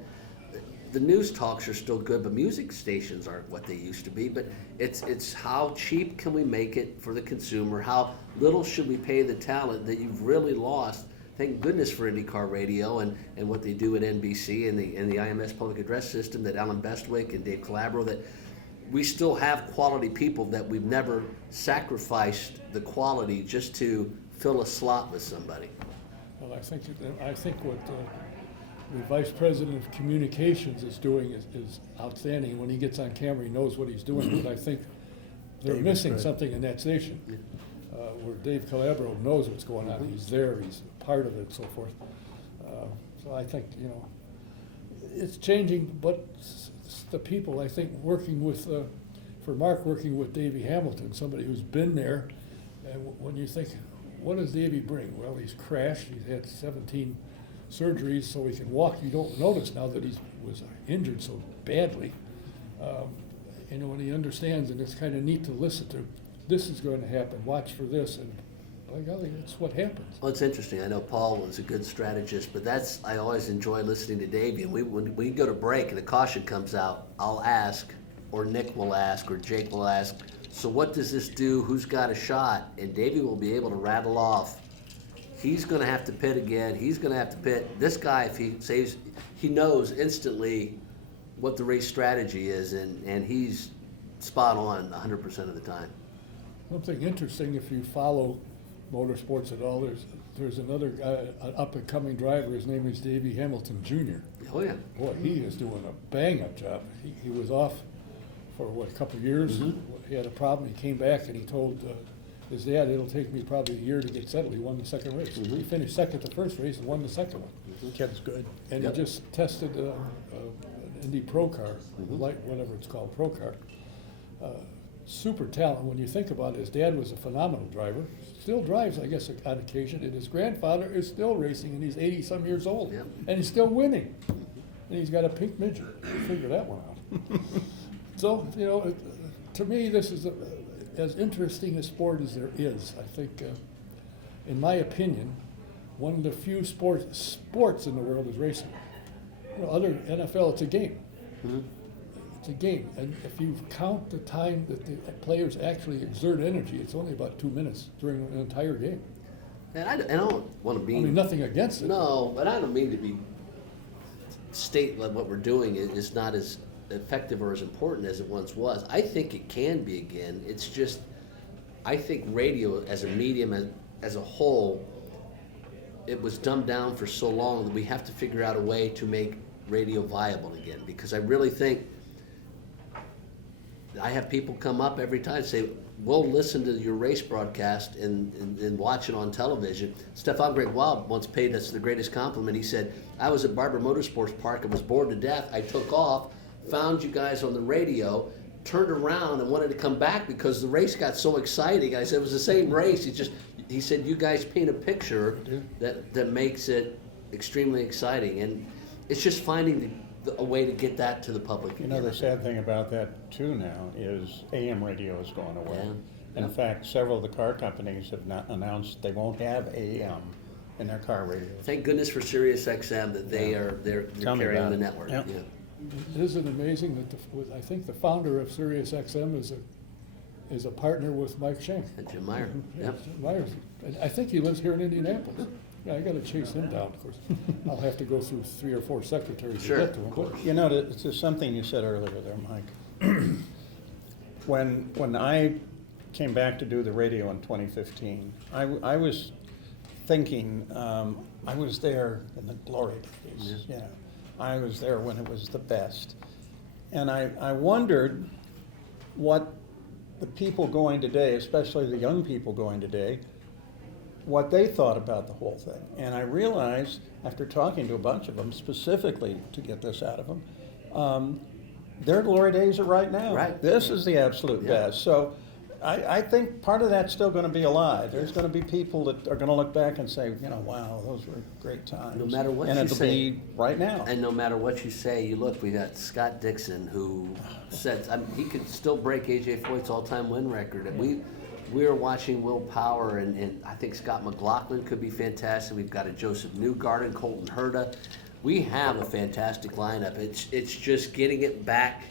the news talks are still good, but music stations aren't what they used to be. But it's how cheap can we make it for the consumer? How little should we pay the talent that you've really lost? Thank goodness for IndyCar Radio and what they do at NBC and the IMS public address system, that Alan Bestwick and Dave Calabro, that we still have quality people, that we've never sacrificed the quality just to fill a slot with somebody. Well, I think what the Vice President of Communications is doing is outstanding. When he gets on camera, he knows what he's doing, but I think they're missing something in that station, where Dave Calabro knows what's going on. He's there, he's part of it, and so forth. So I think, it's changing, but the people, I think, working with, for Mark, working with Davey Hamilton, somebody who's been there, and when you think, what does Davey bring? Well, he's crashed, he's had 17 surgeries so he can walk. You don't notice now that he was injured so badly. And he understands, and it's kind of neat to listen to. This is going to happen, watch for this, and by golly, that's what happens. Well, it's interesting. I know Paul was a good strategist, but I always enjoy listening to Davey. And when we go to break and the caution comes out, I'll ask, or Nick will ask, or Jake will ask, so what does this do? Who's got a shot? And Davey will be able to rattle off, he's going to have to pit again. He's going to have to pit. This guy, if he saves, he knows instantly what the race strategy is, and he's spot on 100% of the time. Something interesting, if you follow motorsports at all, there's another guy, an up-and-coming driver. His name is Davey Hamilton Jr. Oh, yeah. Boy, he is doing a bang-up job. He was off for, a couple of years. Mm-hmm. He had a problem. He came back, and he told his dad, it'll take me probably a year to get settled. He won the second race. Mm-hmm. He finished second the first race and won the second one. Kid's good. And Yep. he just tested an Indy Pro car, Mm-hmm. light, whatever it's called, Pro car. super talent. When you think about it, his dad was a phenomenal driver, still drives, I guess, on occasion, and his grandfather is still racing, and he's 80-some years old, Yep. and he's still winning. And he's got a pink midget. Figure that one out. So, you know, to me, this is as interesting a sport as there is. I think, in my opinion, one of the few sports in the world is racing. You know, other NFL, it's a game. Mm-hmm. It's a game, and if you count the time that the players actually exert energy, it's only about 2 minutes during an entire game. And I don't want to be. I mean, nothing against it. No, but I don't mean to be state that what we're doing is not as effective or as important as it once was. I think it can be again. It's just, I think radio as a medium as a whole, it was dumbed down for so long that we have to figure out a way to make radio viable again. Because I really think, I have people come up every time and say, we'll listen to your race broadcast and watch it on television. Stefan Gregoire once paid us the greatest compliment. He said, I was at Barber Motorsports Park, I was bored to death, I took off, found you guys on the radio, turned around and wanted to come back because the race got so exciting. I said, it was the same race, he said, you guys paint a picture that makes it extremely exciting. And it's just finding a way to get that to the public. You know, the sad thing about that too now is AM radio is going away. Yeah. In fact, several of the car companies have not announced they won't have AM in their car radios. Thank goodness for Sirius XM that they're Tell me carrying about the it. network. Yep. Yeah. Isn't it amazing that I think the founder of Sirius XM is a partner with Mike Schenk. And Jim Meyer. Yeah, Yep. Jim Myers. And I think he lives here in Indianapolis. Yeah, I gotta chase him down, of course. I'll have to go through 3 or 4 secretaries Sure, to get to him. of course. You know, it's something you said earlier there, Mike. When I came back to do the radio in 2015, I was thinking, I was there in the glory days. Yeah. You know, I was there when it was the best. And I wondered what the people going today, especially the young people going today, what they thought about the whole thing. And I realized, after talking to a bunch of them, specifically to get this out of them, their glory days are right now. Right. This is the absolute Yeah. best. So I think part of that's still going to be alive. There's going to be people that are going to look back and say, you know, wow, those were great times. No matter what and you it'll say. be right now. And no matter what you say, you look, we got Scott Dixon who said, he could still break AJ Foyt's all-time win record. And we were watching Will Power, and I think Scott McLaughlin could be fantastic. We've got a Joseph Newgarden, Colton Herta. We have a fantastic lineup. It's just getting it back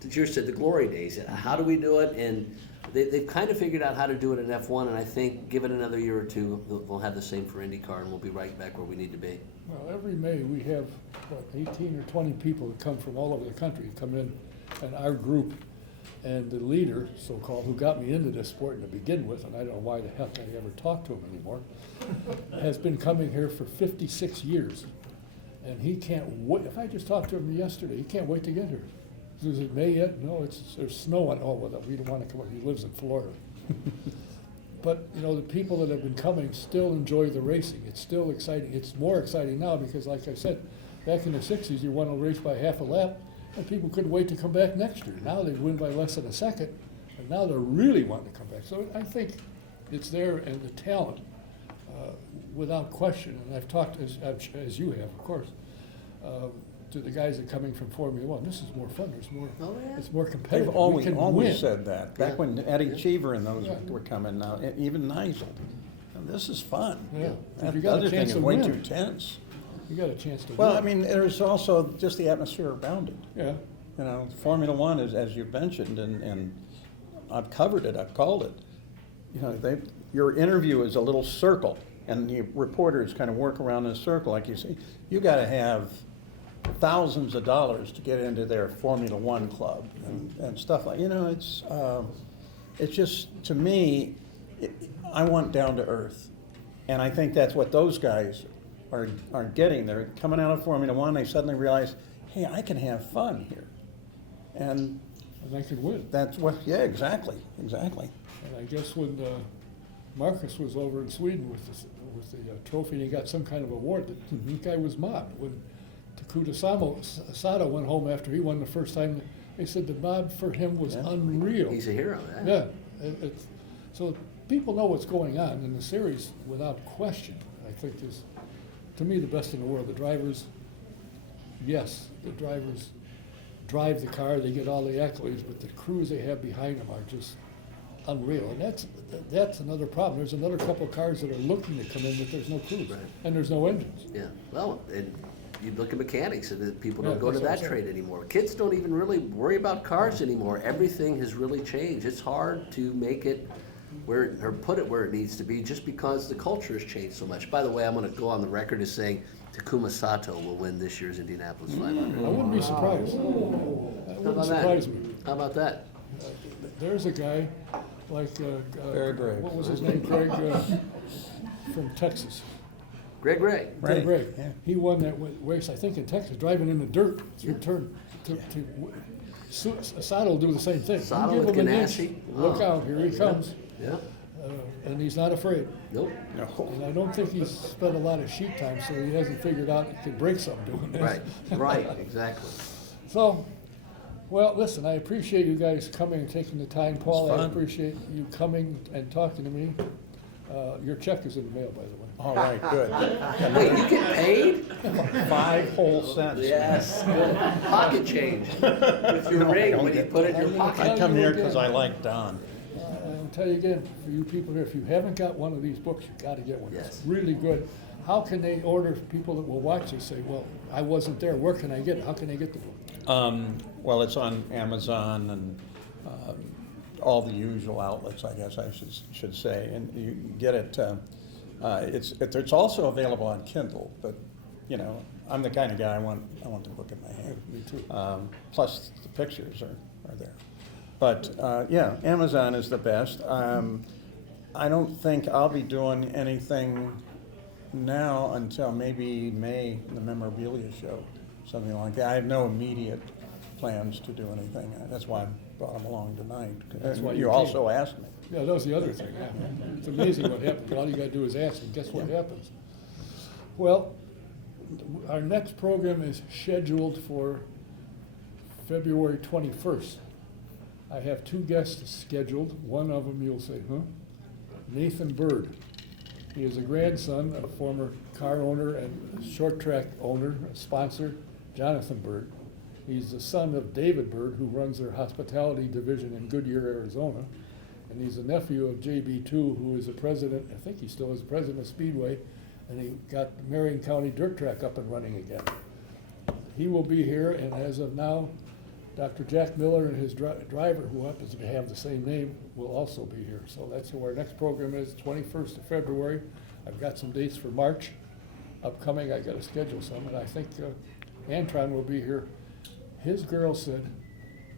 to, you said, the glory days. How do we do it? And they've kind of figured out how to do it in F1, and I think give it another year or two, we'll have the same for IndyCar, and we'll be right back where we need to be. Well, every May, we have, 18 or 20 people that come from all over the country, come in, and our group, and the leader, so-called, who got me into this sport to begin with, and I don't know why the heck I ever talked to him anymore, has been coming here for 56 years. And he can't wait, if I just talked to him yesterday, he can't wait to get here. Is it May yet? No, there's snow on, oh, well, we don't want to come up, he lives in Florida. But, you know, the people that have been coming still enjoy the racing. It's still exciting. It's more exciting now because, like I said, back in the 60s, you won a race by half a lap, and people couldn't wait to come back next year. Now they win by less than a second, and now they're really wanting to come back. So I think it's there, and the talent, without question. And I've talked, as you have, of course, to the guys that are coming from Formula One. This is more fun. There's more. Oh, yeah. It's more competitive. They've We can always win. said that. Back Yeah. when Eddie Yeah. Cheever and those Yeah. were coming now, even Nigel. And this is fun. Yeah. That If you got a other thing chance is to way win. too tense. You got a chance to Well, win. I mean, there's also just the atmosphere around it. Yeah. You know, Formula One is, as you've mentioned, and I've covered it, I've called it. You know, your interview is a little circle, and the reporters kind of work around in a circle, like you say. You got to have thousands of dollars to get into their Formula One club and stuff like. You know, it's just, to me, I want down to earth, and I think that's what those guys are getting. They're coming out of Formula One. They suddenly realize, hey, I can have fun here, and And I could win. that's what. Yeah, exactly. And I guess when Marcus was over in Sweden with the trophy, and he got some kind of award, the guy was mobbed. When Takuta Sato went home after he won the first time He said the mob for him was unreal. He's a hero. Yeah, so people know what's going on in the series without question. I think is, to me, the best in the world. The drivers, yes, the drivers drive the car, they get all the accolades, but the crews they have behind them are just unreal. And that's another problem. There's another couple of cars that are looking to come in, but there's no crews, Right. and there's no engines. Yeah, well, and you look at mechanics, and people don't Yeah, go to that's what I'm that saying. trade anymore. Kids don't even really worry about cars anymore. Everything has really changed. It's hard to make it where, or put it where it needs to be, just because the culture has changed so much. By the way, I'm going to go on the record as saying Takuma Sato will win this year's Indianapolis 500. I wouldn't be surprised. That How wouldn't about surprise that? me. How about that? There's a guy like, Very brave. what was his name, Craig, from Texas. Greg Ray. Greg Ray. yeah. He won that race, I think, in Texas, driving in the dirt through turn. Sato will do the same thing. You Sato give with him an inch, Ganassi. look Oh. out, here he comes. Yeah. And he's not afraid. Nope. No. And I don't think he's spent a lot of sheet time, so he hasn't figured out he can break something doing this. Right. Right. Exactly. So, well, listen, I appreciate you guys coming and taking the time, Paul. It's I fun. appreciate you coming and talking to me. Your check is in the mail, by the way. All right, good. Wait, you get paid? 5 whole cents. Yes. Good. Pocket change. With your ring, when you put it in your I pocket. come here because I like Don. I'll tell you again, for you people here, if you haven't got one of these books, you got to get one. Yes. It's really good. How can they order, people that will watch this say, well, I wasn't there, where can I get it? How can they get the book? Well, it's on Amazon and all the usual outlets, I guess I should say. And you get it. It's also available on Kindle, but you know, I'm the kind of guy I want the book in my hand. Me too. Plus, the pictures are there. But yeah, Amazon is the best. I don't think I'll be doing anything now until maybe May, the memorabilia show, something like that. I have no immediate plans to do anything. That's why I brought them along tonight. That's why you you also asked me. Yeah, that was the other thing. Yeah. It's amazing what happens. All you got to do is ask, and guess what happens? Well, our next program is scheduled for February 21st. I have 2 guests scheduled. One of them you'll say, huh? Nathan Bird. He is a grandson of a former car owner and short track owner, sponsor, Jonathan Bird. He's the son of David Bird, who runs their hospitality division in Goodyear, Arizona. And he's a nephew of JB2, who is the president, I think he still is the president of Speedway, and he got Marion County Dirt Track up and running again. He will be here, and as of now, Dr. Jack Miller and his driver, who happens to have the same name, will also be here. So that's who our next program is, 21st of February. I've got some dates for March upcoming. I got to schedule some, and I think Antron will be here. His girl said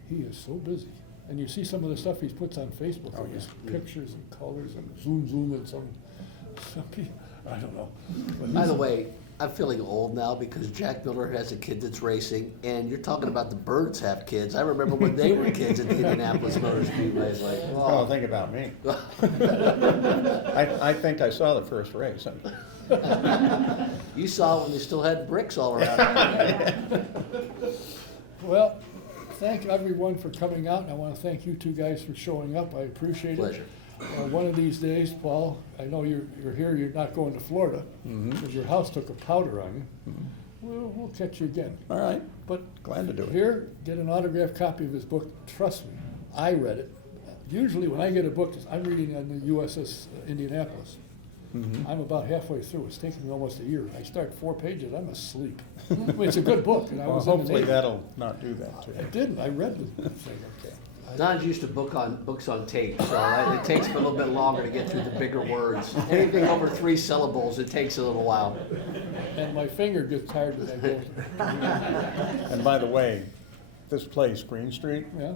he is so busy. And you see some of the stuff he puts on Facebook, Oh, his yeah. pictures and colors and zoom and some people, I don't know. But By he's- the way, I'm feeling old now because Jack Miller has a kid that's racing, and you're talking about the Birds have kids. I remember when they were kids at the Indianapolis Motor Speedway. It's like, Oh, oh. think about me. I think I saw the first race. You saw when they still had bricks all around. Well, thank everyone for coming out, and I want to thank you 2 guys for showing up. I appreciate it. Pleasure. One of these days, Paul, I know you're here, you're not going to Florida, because your house took a powder on you. We'll catch you again. All right, But glad to do it. here, get an autographed copy of his book. Trust me, I read it. Usually when I get a book, I'm reading on the USS Indianapolis. I'm about halfway through. It's taken me almost a year. I start 4 pages, I'm asleep. I mean, it's a good book, and I Well, was in the hopefully Navy. that'll not do that to I you. didn't. I read the thing. Okay. Don's used to books on tape, so it takes him a little bit longer to get through the bigger words. Anything over 3 syllables, it takes a little while. And my finger gets tired as I go. And by the way, this place, Green Street, Yeah,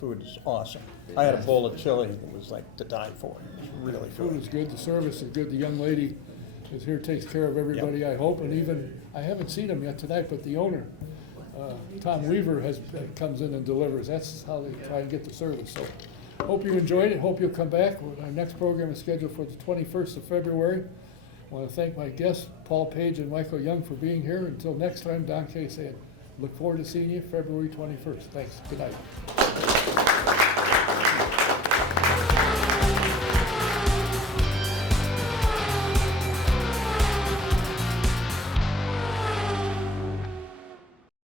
food is awesome. I had a bowl of chili that was like to die for. It was really food good. is good, the service is good, the young lady is here, takes care of everybody, I hope, and even, I haven't seen him yet tonight, but the owner, Tom Weaver comes in and delivers. That's how they try and get the service. So, hope you enjoyed it, hope you'll come back. Our next program is scheduled for the 21st of February. I want to thank my guests, Paul Page and Michael Young, for being here. Until next time, Don Kay saying, Look forward to seeing you February 21st. Thanks. Good night.